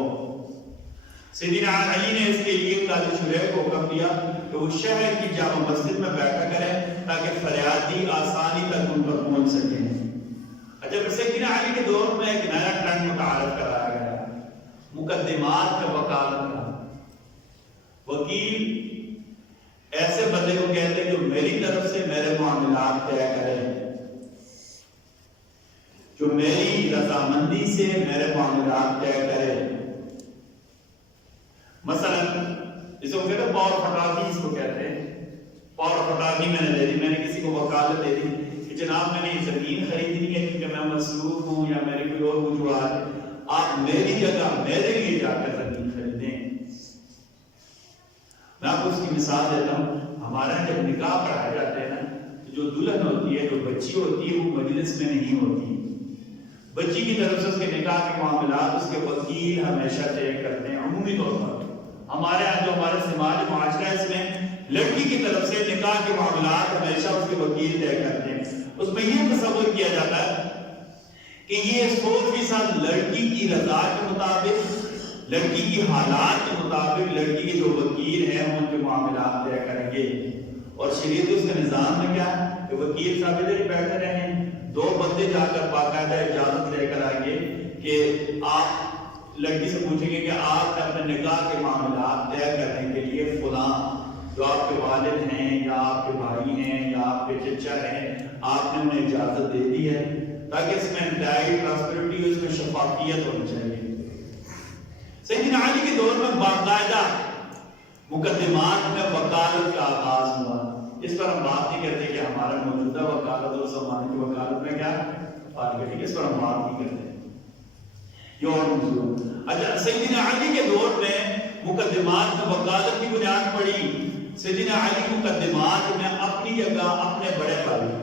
سیدنا علی نے اس کے لیے قاضی شریح کو حکم دیا کہ وہ شہر کی جامع مسجد میں بیٹھا کریں تاکہ فریادی آسانی تک ان پر پہنچ سکیں۔ اچھا، سیدنا علی کے دور میں ایک نیا ٹرینڈ متعارف کرایا گیا، مقدمات میں وکالت کا۔ وکیل ایسے بندے کو کہتے ہیں جو میری طرف سے میرے معاملات طے کرے، جو میری رضامندی سے میرے معاملات طے کرے۔ مثلا جسے وہ کہتے ہیں پاور آف اٹارنی، اس کو کہتے ہیں پاور آف اٹارنی میں نے دے دی، میں نے کسی کو وکالت دے دی کہ جناب میں نے یہ زمین خریدنی ہے کیونکہ میں مصروف ہوں یا میرے کوئی اور وجوہات ہے، آپ میری جگہ میرے لیے جا کر زمین خریدیں۔ میں آپ کو اس کی مثال دیتا ہوں، ہمارے یہاں جب نکاح پڑھائے جاتے ہیں نا، جو دلہن ہوتی ہے، جو بچی ہوتی ہے، وہ مجلس میں نہیں ہوتی، بچی کی طرف سے اس کے نکاح کے معاملات اس کے وکیل ہمیشہ طے کرتے ہیں۔ عمومی طور پر ہمارے یہاں جو ہمارے سماج معاشرہ ہے، اس میں لڑکی کی طرف سے نکاح کے معاملات ہمیشہ اس کے وکیل طے کرتے ہیں۔ اس میں یہ تصور کیا جاتا ہے کہ یہ 100% لڑکی کی رضا کے مطابق، لڑکی کی حالات کے مطابق لڑکی کے جو وکیل ہیں ان کے معاملات طے کریں گے۔ اور شریعت اس کا نظام میں کیا ہے کہ وکیل صاحب ادھر بیٹھے رہیں، 2 بندے جا کر باقاعدہ اجازت لے کر آئیں گے کہ آپ لڑکی سے پوچھیں گے کہ آپ نے اپنے نکاح کے معاملات طے کرنے کے لیے فلاں جو آپ کے والد ہیں یا آپ کے بھائی ہیں یا آپ کے چچا ہیں، آپ نے انہیں اجازت دے دی ہے، تاکہ اس میں انٹائی ٹرانسپیرنٹی ہو، اس میں شفافیت ہونی چاہیے۔ سیدنا علی کے دور میں باقاعدہ مقدمات میں وکالت کا آغاز ہوا۔ اس پر ہم بات نہیں کرتے کہ ہمارا موجودہ وکالت اور زمانے کی وکالت میں کیا فرق ہے، اس پر ہم بات نہیں کرتے، یہ اور موضوع۔ اچھا، سیدنا علی کے دور میں مقدمات میں وکالت کی بنیاد پڑی۔ سیدنا علی مقدمات میں اپنی جگہ اپنے بڑے بھائی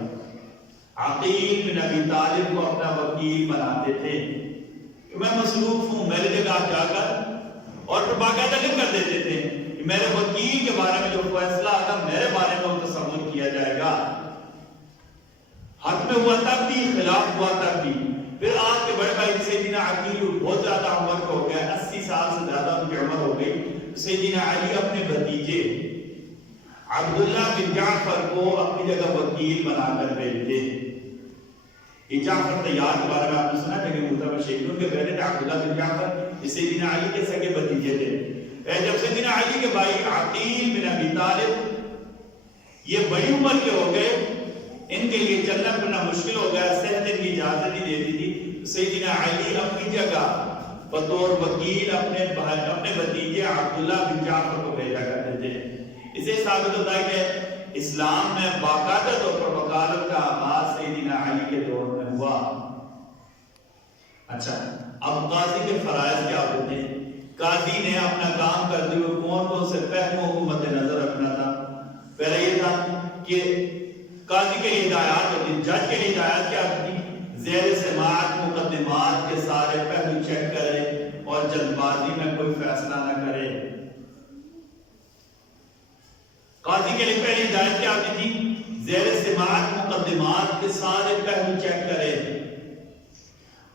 عقیل بن ابی طالب کو اپنا وکیل بناتے تھے کہ میں مصروف ہوں، میرے جگہ جا کر، اور پھر باقاعدہ کر دیتے تھے کہ میرے وکیل کے بارے میں جو فیصلہ آتا میرے بارے میں تصور کیا جائے گا۔ حق میں ہوا تب بھی، خلاف ہوا تب بھی۔ پھر آپ کے بڑے بھائی سیدنا عقیل بہت زیادہ عمر ہو گیا، 80 سال سے زیادہ ان کی عمر ہو گئی۔ سیدنا علی اپنے بھتیجے عبداللہ بن جعفر کو کو اپنی جگہ وکیل بنا کر بھیجتے. یہ جعفر طیار کے بارے میں آپ نے سنا کہ مرتضی شہید ان کے بیٹے تھے عبداللہ بن جعفر، یہ سیدنا علی کے سگے بھتیجے تھے. جب سیدنا علی کے بھائی عقیل بن ابی طالب یہ بڑی عمر کے ہو گئے، ان کے لیے چلنا پھرنا مشکل ہو گیا، صحت ان کی اجازت نہیں دیتی تھی، سیدنا علی اپنی جگہ بطور وکیل اپنے بھتیجے عبداللہ بن جعفر کو بھیجا کرتے تھے. اسے ثابت ہوتا ہے کہ اسلام میں باقاعدہ طور پر وکالت کا آغاز سیدنا علی کے دور میں ہوا. اچھا، اب قاضی کے فرائض کیا ہوتے ہیں؟ قاضی نے اپنا کام کرتے ہوئے کون کون سے پہلوؤں کو مد نظر رکھنا تھا؟ پہلے یہ تھا کہ قاضی کے لیے ہدایات ہوتی، جج کے لیے ہدایات کیا ہوتی؟ زیر سماعت مقدمات کے سارے پہلو چیک کرے اور جلد بازی میں کوئی فیصلہ نہ کرے. قاضی کے لیے پہلی ہدایت کیا ہوتی تھی؟ زیر سماعت مقدمات کے سارے پہلو چیک کرے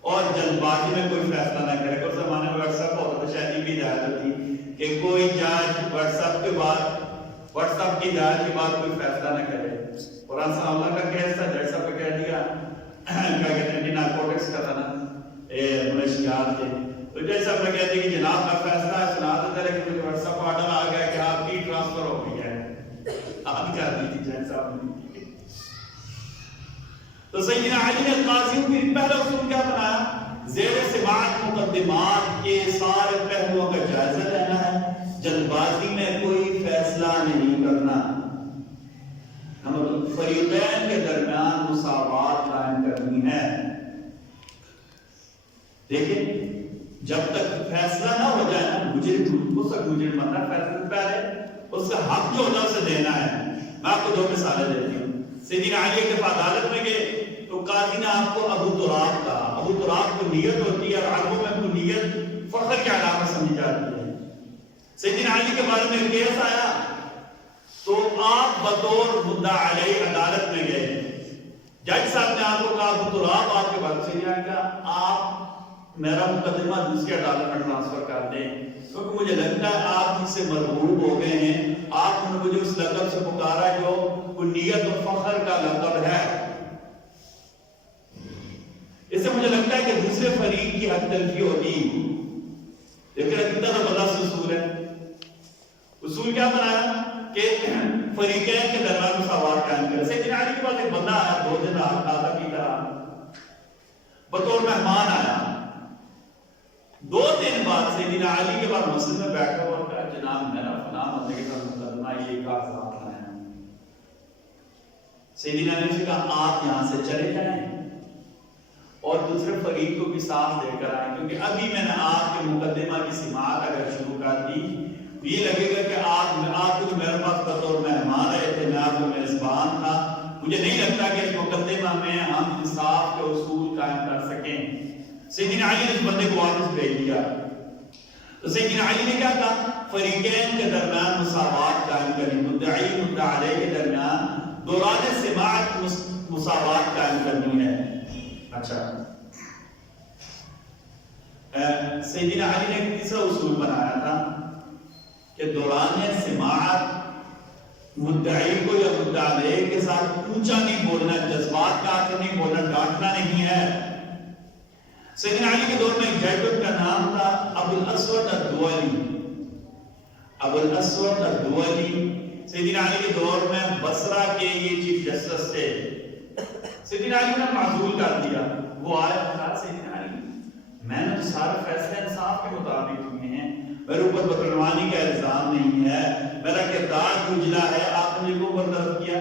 اور جلد بازی میں کوئی فیصلہ نہ کرے. اس زمانے میں واٹس ایپ ہوتا تھا، شاید بھی ہدایت ہوتی کہ کوئی جج واٹس ایپ کی ہدایت کے بعد کوئی فیصلہ نہ کرے. قرآن صلی اللہ کا کیس تھا، جج صاحب نے کہہ دیا کیا کہتے ہیں نارکوٹکس کا تھا نا، منشیات تھے، تو جج صاحب نے کہہ دیا کہ جناب کا فیصلہ ہے سنا دیتا ہے، لیکن مجھے واٹس ایپ آرڈر آ گیا کہ آپ کی ٹرانسفر ہو گئی ہے. آپ کیا دی تھی جج صاحب نے؟ تو سیدنا علی نے قاضیوں کی پہلا اصول کیا بنایا؟ زیر سماعت مقدمات کے سارے پہلوؤں کا جائزہ لینا ہے، جلد بازی میں کوئی فیصلہ نہیں کرنا. فریقین کے درمیان مساوات قائم کرنی ہے. دیکھیں جب تک فیصلہ نہ ہو جائے نا، مجرم اس وقت مجرم بننا، فیصلہ سے پہلے اس کا حق جو ہوتا ہے اسے دینا ہے. میں آپ کو دو مثالیں دیتی ہوں. سیدنا علی ایک دفعہ عدالت میں گئے تو قاضی نے آپ کو ابو تراب کہا. ابو تراب کو نیت ہوتی ہے اور عربوں میں کو نیت فخر کی علامت سمجھی جاتی ہے. سیدنا علی کے بارے میں کیس آیا تو آپ بطور مدعا علیہ عدالت میں گئے. جج صاحب نے آپ کو کہا ابو تراب آپ کے بارے سے کہا آپ میرا مقدمہ دوسری عدالت میں ٹرانسفر کر دیں، کیونکہ مجھے لگتا ہے آپ مجھ سے مرغوب ہو گئے ہیں. آپ نے مجھے اس لقب سے پکارا جو کنیت و فخر کا لقب ہے. اس سے مجھے لگتا ہے کہ دوسرے فریق کی حق تلفی ہوتی، لیکن کتنا زبردست اصول ہے. اصول کیا بنایا کہ فریقین کے درمیان مساوات قائم کرے. سیدنا علی کے پاس ایک بندہ آیا، 2 دن رہا، کھاتا پیتا رہا، بطور مہمان آیا. 2 دن بعد سیدنا علی کے بعد مسجد میں بیٹھا ہوا کہا جناب میرا فلاں بندے کے ساتھ مقدمہ یہ کاغذات لائے ہیں. سیدنا علی سے کہا آپ یہاں سے چلے جائیں اور دوسرے فریق کو بھی ساتھ دے کر آئیں، کیونکہ ابھی میں نے آپ کے مقدمہ کی سماعت اگر شروع کر دی یہ لگے گا کہ آپ کو میرے پاس بطور مہمان رہے تھے، میں آپ کو میزبان تھا. مجھے نہیں لگتا کہ اس مقدمہ میں ہم انصاف کے اصول قائم کر سکیں. سیدنا علی نے اس بندے کو واپس بھیج دیا. تو سیدنا علی نے کیا کہا؟ فریقین کے درمیان مساوات قائم کرنی، مدعی مدعا علیہ کے درمیان دوران سماعت مساوات قائم کرنی ہے. اچھا، سیدنا علی نے ایک تیسرا اصول بنایا تھا کہ دوران سماعت مدعی کو یا مدعا علیہ کے ساتھ اونچا نہیں بولنا، جذبات کا آخر نہیں بولنا، ڈانٹنا نہیں ہے. سیدنا علی کے دور میں ایک جج کا نام تھا ابو الاسود الدولی. ابو الاسود الدولی سیدنا علی کے دور میں بصرہ کے یہ چیف جسٹس تھے. سیدنا علی نے معزول کر دیا. وہ آیا کہا سیدنا علی میں نے تو سارے فیصلے انصاف کے مطابق کیے ہیں، میرے اوپر بدعنوانی کا الزام نہیں ہے، میرا کردار اجلا ہے، آپ نے مجھے برطرف کیا.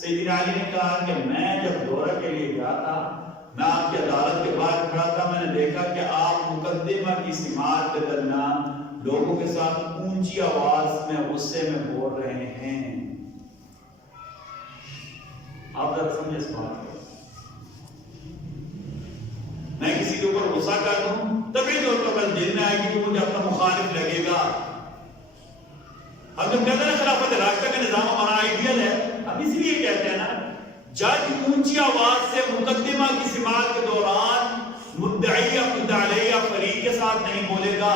سیدنا علی نے کہا کہ میں جب دورہ کے لیے گیا تھا میں آپ کی عدالت کے باہر کھڑا تھا، میں نے دیکھا کہ آپ مقدمہ کی سماعت کے درمیان لوگوں کے ساتھ اونچی آواز میں غصے میں بول رہے ہیں. آپ ذرا سمجھے اس بات کو. میں کسی کے اوپر غصہ کر دوں تبھی طور پر دل میں آئے گی کہ مجھے اپنا مخالف لگے گا. ہم جب کہتے ہیں خلافت راشدہ کا نظام ہمارا آئیڈیل ہے، ہم اس لیے کہتے ہیں نا جج اونچی آواز سے مقدمہ کی سماعت کے دوران مدعی یا مدعا علیہ یا فریق کے ساتھ نہیں بولے گا.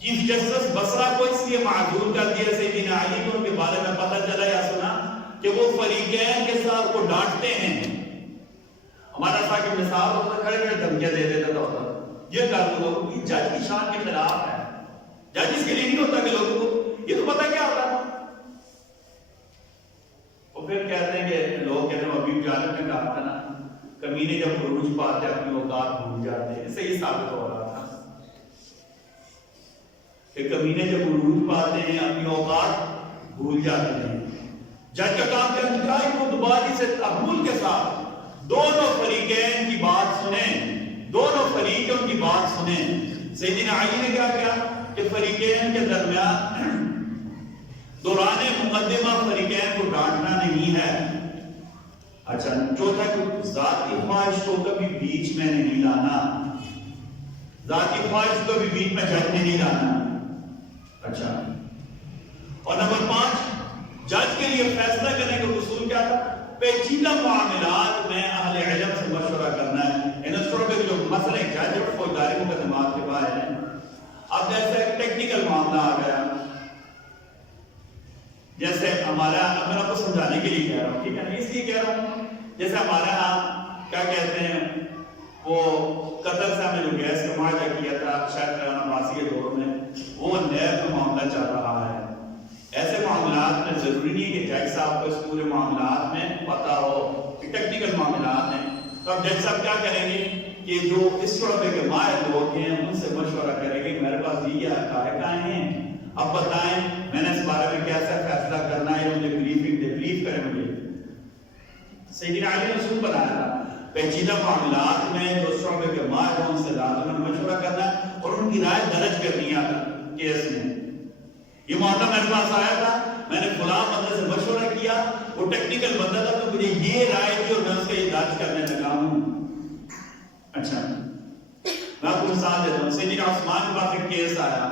چیف جسٹس بصرہ کو اس لیے معزول کر دیا سیدنا علی کو ان کے بارے میں پتہ چلا یا سنا کہ وہ فریق ڈانٹتے ہیں. ہمارا صاحب نصاب ہوتا کھڑے کھڑے دھمکیاں دے دیتا تھا یہ کر دو. جج کی شان کے خلاف ہے. جج اس کے لیے نہیں ہوتا کہ لوگوں کو یہ تو پتہ کیا ہوتا ہے. اور پھر کہتے ہیں کہ لوگ کہتے ہیں ابھی جانب نے کہا تھا نا کمینے جب عروج پاتے اپنی اوقات بھول جاتے ہیں. اس سے یہ ثابت ہو رہا تھا کہ کمینے جب عروج پاتے ہیں اپنی اوقات بھول جاتے ہیں. جج کا کام کیا انتہائی متبادی سے تحمل کے ساتھ دونوں فریقین کی بات سنیں, دونوں فریقوں کی بات سنیں. سیدنا علی نے کیا کیا کہ فریقین کے درمیان دوران مقدمہ فریقین کو ڈانٹنا نہیں ہے. اچھا چوتھا کہ ذاتی خواہش کو کبھی بیچ میں نہیں لانا, ذاتی خواہش کو بھی بیچ میں جج نے نہیں لانا. اچھا اور نمبر 5 جج کے لیے فیصلہ کرنے کا اصول کیا تھا؟ پیچیدہ معاملات میں اہل علم سے مشورہ کرنا ہے. انسٹروٹ کے جو مسئلے جج اور فوجداری مقدمات کے بارے ہیں. اب جیسے ایک ٹیکنیکل معاملہ آ گیا, جیسے ہمارا میں آپ کو سمجھانے کے لیے کہہ رہا ہوں, ٹھیک ہے, اس لیے کہہ رہا ہوں جیسے ہمارے ہاں کیا کہتے ہیں وہ قطر سے ہمیں جو گیس کا معاہدہ کیا تھا شاید فرعون عباسی کے دور میں, وہ نیب کا معاملہ چل رہا ہے. ایسے معاملات میں ضروری نہیں کہ جج صاحب کو اس پورے معاملات میں پتہ ہو کہ ٹیکنیکل معاملات ہیں. تو اب جج صاحب کیا کریں گے کہ جو اس شعبے کے ماہر لوگ ہیں ان سے مشورہ کریں گے میرے پاس یہ حقائق ہیں, اب بتائیں میں نے اس بارے میں کیسا فیصلہ کرنا ہے, مجھے بریف کریں. مجھے سیدنا علی نے اصول بنایا تھا پیچیدہ معاملات میں جو شعبے کے ماہر ہیں ان سے لازم مشورہ کرنا ہے اور ان کی رائے درج کرنی ہے کیس میں. یہ معاملہ میرے پاس آیا تھا, میں نے فلاں بندے سے مشورہ کیا, وہ ٹیکنیکل بندہ تھا تو مجھے یہ رائے دی اور میں اس کا یہ درج کرنے لگا ہوں. اچھا میں آپ کو مثال دیتا ہوں. سیدنا عثمان کے پاس ایک کیس آیا,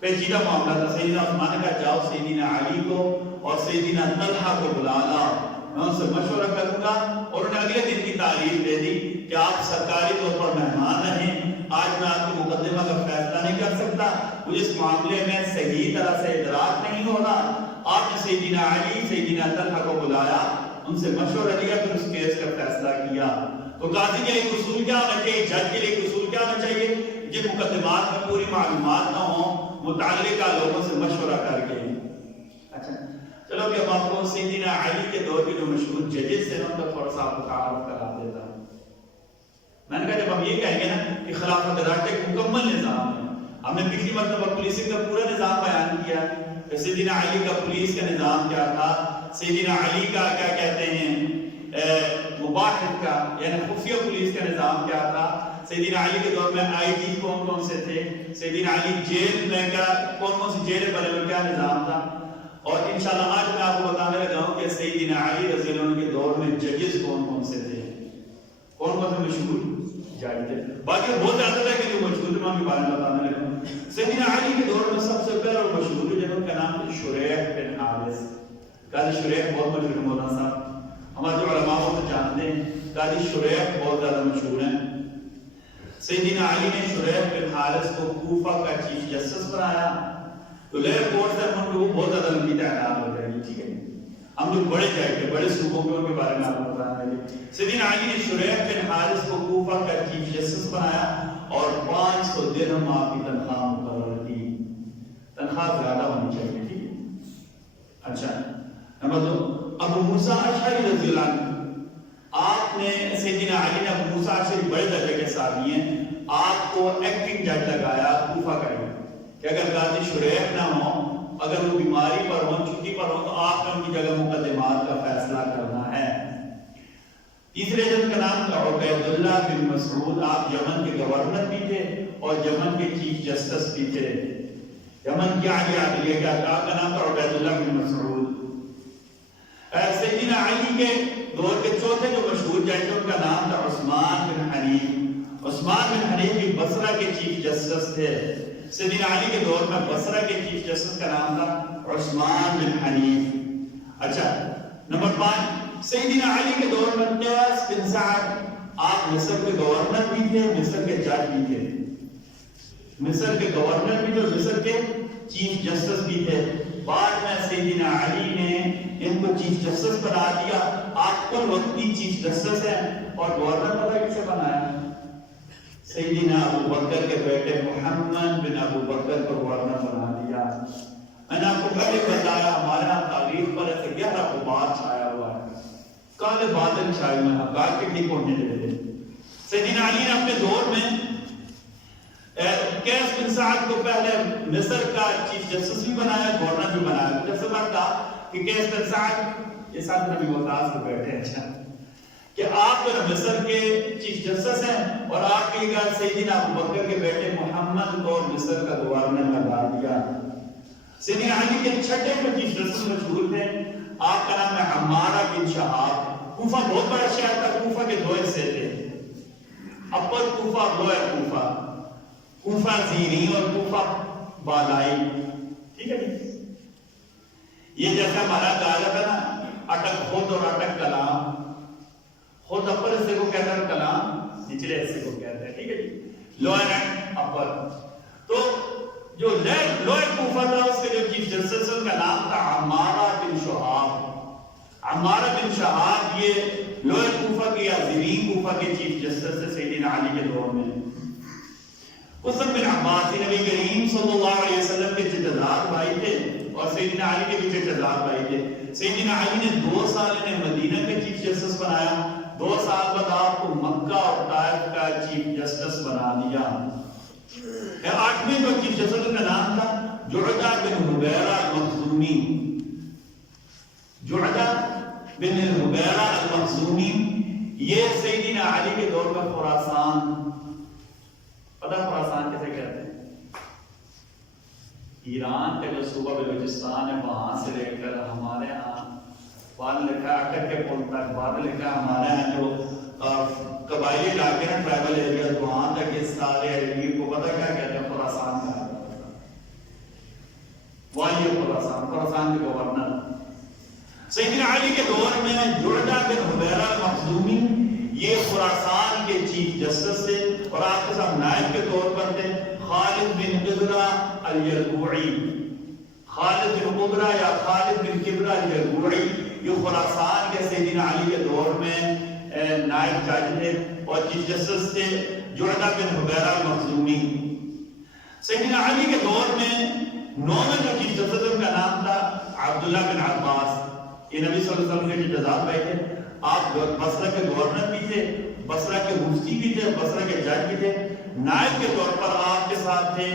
پیچیدہ معاملہ تھا. سیدنا عثمان نے کہا جاؤ سیدنا علی کو اور سیدنا طلحہ کو بلا لاؤ, میں ان سے مشورہ کروں گا. اور انہیں اگلے دن کی تعلیم دے دی کہ آپ سرکاری طور پر مہمان رہیں, آج میں آپ کی مقدمہ کا فیصلہ نہیں کر سکتا, مجھے اس معاملے میں صحیح طرح سے ادراک نہیں ہو رہا. آپ نے سیدنا علی سیدنا طلحہ کو بلایا, ان سے مشورہ لیا, پھر اس کیس کا فیصلہ کیا. تو قاضی کے لیے اصول کیا ہونا چاہیے, جج کے لیے اصول کیا ہونا چاہیے؟ جن مقدمات میں پوری معلومات نہ ہوں متعلقہ لوگوں سے مشورہ کر کے. اچھا چلو کہ اب آپ کو سیدنا علی کے دور کے جو مشہور ججز سے ان کا تھوڑا سا آپ کو تعارف کرا دیتا ہوں. میں نے کہا جب ہم یہ کہیں گے نا کہ خلافت راشدہ ایک مکمل نظام ہے, ہم نے پچھلی مرتبہ پولیسنگ کا پورا نظام بیان کیا کہ سیدنا علی کا پولیس کا نظام کیا تھا, سیدنا علی کا کیا کہتے ہیں مباحث کا یعنی خفیہ پولیس کا نظام کیا تھا, سیدنا علی کے دور میں آئی جی کون کون سے تھے, سیدنا علی جیل میں کیا کون کون سی جیل بنے میں کیا نظام تھا. اور انشاءاللہ آج میں آپ کو بتانے لگا ہوں کہ سیدنا علی رضی اللہ عنہ کے دور میں ججز کون کون سے تھے, کون کون سے مشہور جج تھے. باقی بہت زیادہ ہے کہ جو مشہور میں کے بارے میں بتانے لگا ہوں. سیدنا علی کے دور میں سب سے پہلا اور مشہور جن کا نام ہے شریح بن حارث. قاضی شریح بہت مشہور ہے, مولانا صاحب ہمارے جو علماء وہ جانتے ہیں, قاضی شریح بہت زیادہ مشہور ہیں. سیدنا علی نے شریح بن حارث کو کوفہ کا چیف جسٹس بنایا. تو لئے کورٹ سے ہم کو بہت زیادہ لمبی تعداد ہو جائے گی, ٹھیک ہے, ہم جو بڑے جائے گے بڑے صوبوں کے ان کے بارے میں آپ کو بتانا ہے. سیدنا علی نے شریح بن حارث کو کوفہ کا چیف جسٹس بنایا اور 500 درہم آپ کی تنخواہ مقرر کی. تنخواہ زیادہ ہونی چاہیے, ٹھیک ہے. اچھا نمبر 2 ابو موسیٰ اشعری رضی اللہ عنہ, آپ نے سیدنا علی نے ابو موسیٰ اشعری بڑے درجے کے صحابی ہیں, آپ کو ایکٹنگ جج لگایا کوفہ کا کہ اگر قاضی شریح نہ ہو, اگر وہ بیماری پر ہو, چھٹی پر ہو, تو آپ نے ان کی جگہ مقدمات کا فیصلہ کرنا ہے. تیسرے جج کا نام تھا عبید اللہ بن مسعود, آپ یمن کے گورنر بھی تھے اور یمن کے چیف جسٹس بھی تھے. یمن کی عالی عدلیہ کا آپ کا نام تھا عبید اللہ بن مسعود. سیدنا علی کے دور کے چوتھے جو مشہور جج تھے ان کا نام تھا عثمان بن حنیف. عثمان بن حنیف بھی بصرہ کے چیف جسٹس تھے. سیدنا علی کے دور میں بصرہ کے چیف جسٹس کا نام تھا عثمان بن حنیف. اچھا نمبر 5 سیدنا علی کے دور میں قیس بن سعد, آپ مصر کے گورنر بھی تھے, مصر کے جج بھی تھے. مصر کے گورنر بھی تھے, مصر کے چیف جسٹس بھی تھے. بعد میں سیدنا علی نے ان کو چیف جسٹس بنا دیا. آپ کل وقتی چیف جسٹس ہیں اور گورنر پتہ کسے بنایا؟ سیدنا ابو بکر کے بیٹے محمد بن ابو بکر کو گورنر بنا دیا. میں نے آپ کو پہلے بتایا ہمارے یہاں تاریخ پر ایسے گہرا غبار چھایا ہوا ہے, کالے بادل چھائے ہوئے ہیں, حقائق کے ٹھیک ہونے دے دے. سیدنا علی نے اپنے دور میں قیس بن سعد کو پہلے مصر کا چیف جسٹس بھی بنایا, گورنر بھی بنایا. جیسے بات تھا کہ قیس بن سعد یہ ساتھ نبی وقاص کو بیٹھے ہیں کہ آپ جو مصر کے چیف جسٹس ہیں اور آپ کے گھر سیدنا ابو بکر کے بیٹے محمد کو مصر کا گورنر لگا دیا. سیدنا علی کے چھٹے کو چیف جسٹس مشہور تھے, آپ کا نام ہے عمارہ بن شہاب. کوفہ بہت بڑا شہر تھا, کوفہ کے دو حصے تھے, اپر کوفہ اور لوئر کوفہ, کوفہ زیریں اور کوفہ بالائی. ٹھیک ہے جی, یہ جیسا ہمارا کہا جاتا ہے نا اٹک خود اور اٹک کلام. خود اپر حصے کو کہتا ہے, کلام نچلے حصے کو کہتا ہے. ٹھیک ہے جی, لوئر اینڈ اپر. تو جو لوئر کوفہ تھا اس کے جو چیف جسٹس ان کا نام تھا عمارہ بن شہاب. عمارہ بن شہاب یہ لوئر کوفہ کے یا زیریں کوفہ کے چیف جسٹس تھے سیدنا علی کے دور میں. قسم بن عباس نبی کریم صلی اللہ علیہ وسلم کے چچزاد بھائی تھے اور سیدنا علی کے بھی چچزاد بھائی تھے. سیدنا علی نے 2 سال انہیں مدینہ کے چیف جسٹس بنایا, 2 سال بعد آپ کو مکہ اور طائف کا چیف جسٹس بنا دیا. 8ویں جو چیف جسٹس کا نام تھا جعدہ بن حبیرہ المخزومی. جعدہ بن حبیرہ المخزومی یہ سیدنا علی کے دور میں خراسان, پتہ خراسان کیسے کہتے ہیں؟ ایران کا جو صوبہ بلوچستان ہے وہاں سے لے کر ہمارے ہاں بعد لکھا ہے اٹک کے پل تک, بعد لکھا ہے ہمارے ہاں جو قبائلی علاقے ہیں ٹرائبل ایریا وہاں تک اس سارے ایریا کو پتہ کیا کہتے ہیں؟ خراسان کا. وہاں یہ خراسان کے گورنر. سیدنا علی کے دور میں جعدہ بن حبیرہ المخزومی یہ خراسان کے چیف جسٹس تھے اور آپ کے ساتھ نائب کے طور پر تھے خالد بن قبرہ الیربوعی. خالد بن قبرہ یا خالد بن قبرہ الیربوعی یہ خراسان کے سیدنا علی کے دور میں نائب جج تھے اور چیف جسٹس تھے جعدہ بن حبیرہ المخزومی. سیدنا علی کے دور میں 9ویں جو چیف جسٹس ان کا نام تھا عبداللہ بن عباس. یہ نبی صلی اللہ علیہ وسلم کے چچزاد بھائی تھے. آپ بصرہ کے گورنر بھی تھے, بصرہ کے مفتی بھی تھے, بصرہ کے جج بھی تھے. نائب کے طور پر آپ کے ساتھ تھے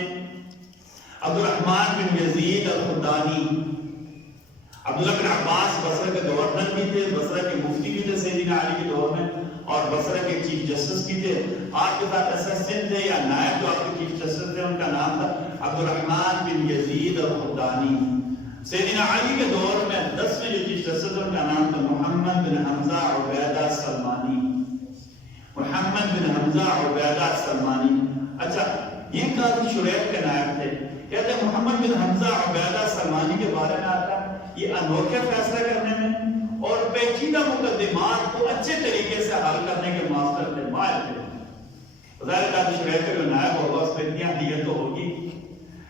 عبد الرحمن بن یزید الخدانی. عبداللہ بن عباس بصرہ کے گورنر بھی تھے, بصرہ کے مفتی بھی تھے سیدنا علی کے دور میں اور بصرہ کے چیف جسٹس بھی تھے. آپ کے ساتھ اسسٹنٹ تھے یا نائب جو آپ کے چیف جسٹس تھے ان کا نام تھا عبد الرحمن بن یزید الخدانی. سیدنا علی کے دور میں 10ویں جو چیف جسٹس ان کا نام تھا محمد بن حمزہ عبیدہ سلمانی. محمد بن حمزہ عبیدہ سلمانی. اچھا, یہ قاضی شریف کے نائب تھے. کہتے ہیں محمد بن حمزہ عبیدہ سلمانی کے بارے میں آتا ہے یہ انوکھے فیصلہ کرنے میں اور پیچیدہ مقدمات کو اچھے طریقے سے حل کرنے کے ماستر تھے, ماہر تھے. ظاہر قاضی شریف کا جو نائب ہوگا اس پہ اتنی اہلیت تو ہوگی.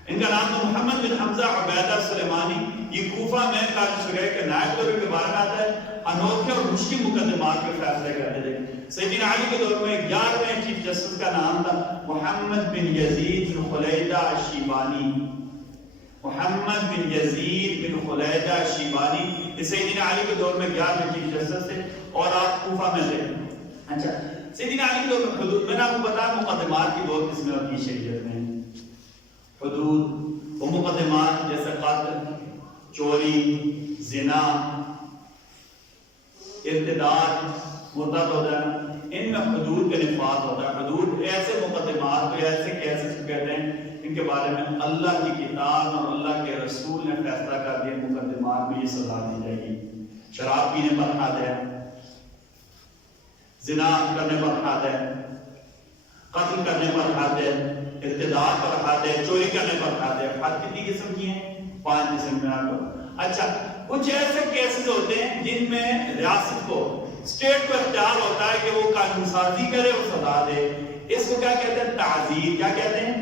ان کا نام تو محمد بن حمزہ عبیدہ سلیمانی. یہ کوفہ میں قاضی شریف کے نائب کے بارے میں آتا ہے, انوکھے اور مشکل مقدمات کے فیصلے کرتے تھے. سیدنا علی کے دور میں 11ویں چیف جسٹس کا نام تھا محمد بن یزید بن خلیدہ الشیبانی. محمد بن یزید بن خلیدہ الشیبانی یہ سیدنا علی کے دور میں 11ویں چیف جسٹس تھے اور آپ کوفہ میں تھے. اچھا, سیدنا علی کے دور میں حدود, میں نے آپ کو بتایا مقدمات کی 2 قسمیں ہوتی ہیں شریعت میں. حدود وہ مقدمات جیسے قتل, چوری, زنا, ارتداد, مرتد ہو جانا, ان میں حدود کا نفاذ ہوتا ہے. حدود ایسے مقدمات کو ایسے کیسے کہتے ہیں ان کے بارے میں اللہ کی کتاب اور اللہ کے رسول نے فیصلہ کر دیا مقدمات میں یہ سزا دی جائے گی. شراب پینے پر حد ہے, زنا کرنے پر حد ہے, قتل کرنے پر حد ہے, ارتداد پر حد ہے, چوری کرنے پر حد ہے. حد کتنی قسم کی ہیں؟ 5 قسم میں آپ کو. اچھا, کچھ ایسے کیسز ہوتے ہیں جن میں ریاست کو, اسٹیٹ کو اختیار ہوتا ہے کہ وہ قانون سازی کرے اور سزا دے. اس کو کیا کہتے ہیں؟ تعزیر. کیا کہتے ہیں؟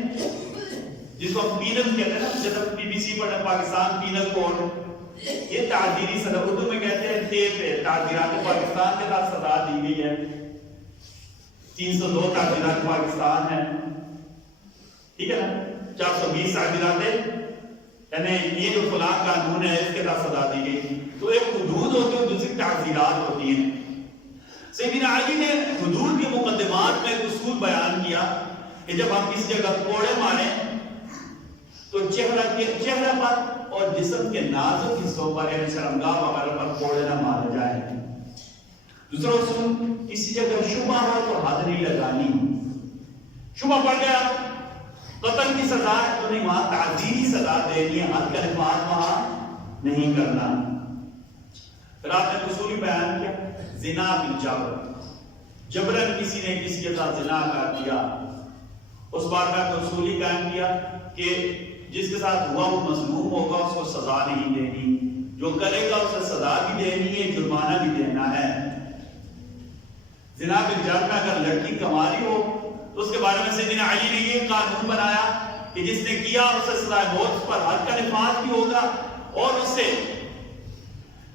جس کو ہم پینل کہتے ہیں نا، جب پی بی سی پڑھا پاکستان پینل کوڈ، یہ تعزیری سزا اردو میں کہتے ہیں ٹیپ ہے، تعزیرات پاکستان کے ساتھ سزا دی گئی ہے، 302 تعزیرات پاکستان ہے، ٹھیک ہے نا، 420 تعزیرات ہے، یعنی یہ جو فلاں قانون ہے اس کے ساتھ سزا دی گئی. تو ایک حدود ہوتی ہے، دوسری تعزیرات ہوتی ہیں. سیدنا علی نے حدود کے مقدمات میں ایک اصول بیان کیا کہ جب ہم کسی جگہ کوڑے ماریں تو چہرہ پر اور جسم کے نازک حصوں پر یعنی شرمگاہ وغیرہ پر کوڑے نہ مارے جائیں. دوسرا اصول، کسی جگہ شبہ ہو تو حد نہیں لگانی. شبہ پڑ گیا قتل کی سزا ہے تو نہیں، وہاں تعزیری سزا دینی ہے، حد کا نفاذ وہاں نہیں کرنا. پھر آپ نے اصول بیان کیا زنا بالجبر، جبرن کسی نے کسی کے ساتھ زنا کر دیا، اس بار میں نے اصول ہی قائم کیا کہ جس کے ساتھ ہوا وہ مظلوم ہوگا، اس کو سزا نہیں دینی، جو کرے گا اسے سزا بھی دینی ہے، جرمانہ بھی دینا ہے. زنا بالجبر میں اگر لڑکی کماری ہو تو اس کے بارے میں سیدنا علی نے یہ قانون بنایا کہ جس نے کیا اسے سزائے موت پر حد کا نفاذ بھی ہوگا اور اسے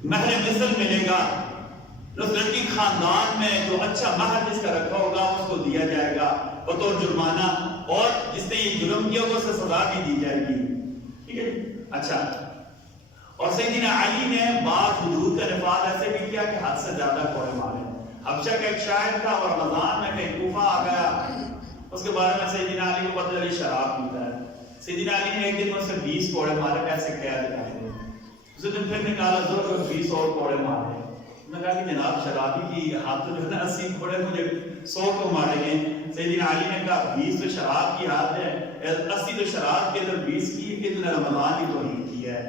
مہر مثل ملے گا. اس لڑکی خاندان میں جو اچھا مہر جس کا رکھا ہوگا اس کو دیا جائے گا بطور جرمانہ، اور جس نے یہ جرم کیا ہوگا اسے سزا بھی دی جائے گی. ٹھیک ہے. اچھا، اور سیدنا علی نے بعض حدود کا نفاذ ایسے بھی کیا کہ حد سے زیادہ کوڑے مارے. حبشہ کا ایک شاعر تھا اور رمضان میں کہیں کوفہ آ گیا، اس کے بارے میں سیدنا علی کو پتہ چلا شراب پیتا ہے. سیدنا علی نے ایک دن میں سے 20 کوڑے مارے، کیسے کیا دکھائے دے. اس دن پھر نکالا زور کو 20 اور کوڑے مارے. میں نے کہا کہ جناب شرابی کی ہاتھ تو جو ہے نا 80 کوڑے مجھے 100 کو مارے گے. سیدنا علی نے کہا 20 تو شراب کی حد ہے، 80 تو شراب کے اندر 20 کی کہ تم نے رمضان کی توہین کی ہے.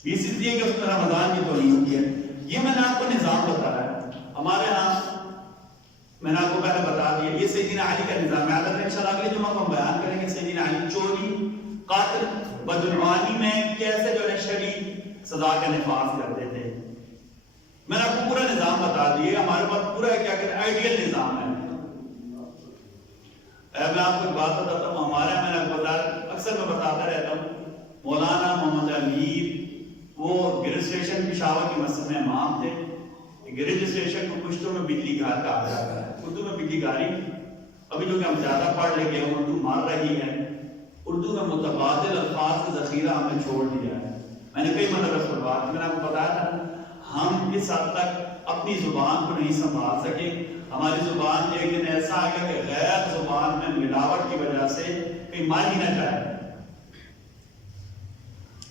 20 اس لیے کہ اس نے رمضان کی توہین کی ہے. یہ میں نے آپ کو نظام بتا رہا ہے. ہمارے ہاں میں نے آپ کو پہلے بتا دیا یہ سیدنا علی کا نظام ہے. اگر انشاءاللہ اگلے جمعہ کو ہم بیان کریں گے سیدنا علی چوری، قاتل، بدعنوانی میں کیسے جو ہے شرعی سزا کا نفاذ کرتے تھے. میں نے آپ کو پورا نظام بتا دیا. ہمارے پاس پورا کیا کہتے ہیں آئیڈیل نظام ہے. میں آپ کو ایک بات بتاتا ہوں، ہمارے میں نے آپ کو بتایا، اکثر میں بتاتا رہتا ہوں، مولانا محمد امیر وہ گریج اسٹیشن پشاور کی مسجد میں امام تھے. گریج اسٹیشن کو پشتوں میں بجلی گھر کہا جاتا ہے. اردو میں بجلی گھر ہی ابھی جو کہ ہم زیادہ پڑھ لے گئے اردو مار رہی ہے. اردو میں متبادل الفاظ کا ذخیرہ ہم نے چھوڑ دیا ہے. میں نے کئی مرتبہ اس پر بات کی، میں نے آپ کو بتایا تھا ہم اس حد تک اپنی زبان کو نہیں سنبھال سکے. ہماری زبان ایک دن ایسا آ گیا کہ غیر زبان میں ملاوٹ کی وجہ سے کہیں مار ہی نہ جائے.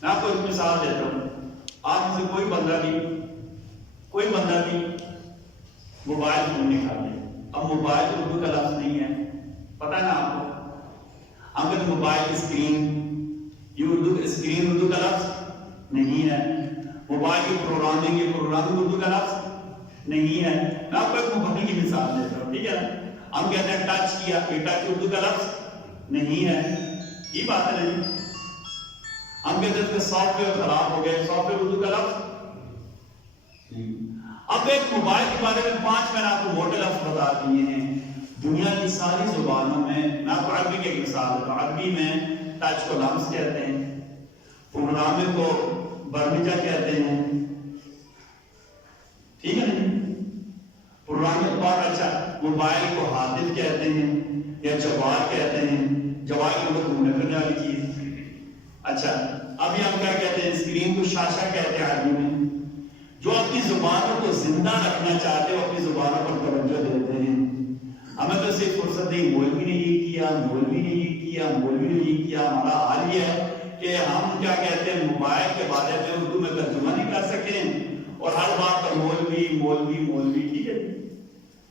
میں آپ کو ایک مثال دیتا ہوں. آپ میں سے کوئی بندہ بھی موبائل فون نکال لے. اب موبائل اردو کا لفظ نہیں ہے، پتہ ہے نا آپ کو. ہم کہتے ہیں موبائل اسکرین، یہ اردو اسکرین اردو کا لفظ نہیں ہے. موبائل کی پروگرامنگ، یہ پروگرامنگ اردو کا لفظ نہیں ہے. میں آپ کو ایک موبائل کی مثال دیتا ہوں، ٹھیک ہے. ہم کہتے ہیں ٹچ کیا، یہ ٹچ اردو کا لفظ نہیں ہے. یہ بات ہے نہیں. ہم کہتے ہیں کہ سافٹ ویئر خراب ہو گئے، سافٹ ویئر اردو کا لفظ. اب ایک موبائل کے بارے میں 5 میں نے آپ کو موٹے لفظ بتا دیے ہیں. دنیا کی ساری زبانوں میں آپ کو عربی کی ایک مثال دیتا ہوں. عربی میں ٹچ کو لمس کہتے ہیں، پروگرامنگ کو برمجہ کہتے ہیں. ٹھیک ہے نا. پروگرامنگ بہت اچھا. موبائل کو ہاتف کہتے ہیں یا جوال کہتے ہیں. جوال کی مطلب گھومنے پھرنے والی چیز. اچھا، ابھی ہم کیا کہتے ہیں؟ اسکرین کو شاشہ کہتے ہیں عربی میں. جو اپنی زبانوں کو زندہ رکھنا چاہتے ہیں وہ اپنی زبانوں پر توجہ دیتے ہیں. ہمیں تو صرف فرصت نہیں، مولوی نے یہ کیا، مولوی نے یہ کیا، مولوی نے یہ کیا. ہمارا حال یہ ہے کہ ہم کیا کہتے ہیں موبائل کے بارے میں اردو میں ترجمہ نہیں کر سکیں اور ہر بات پر مولوی مولوی مولوی. ٹھیک ہے.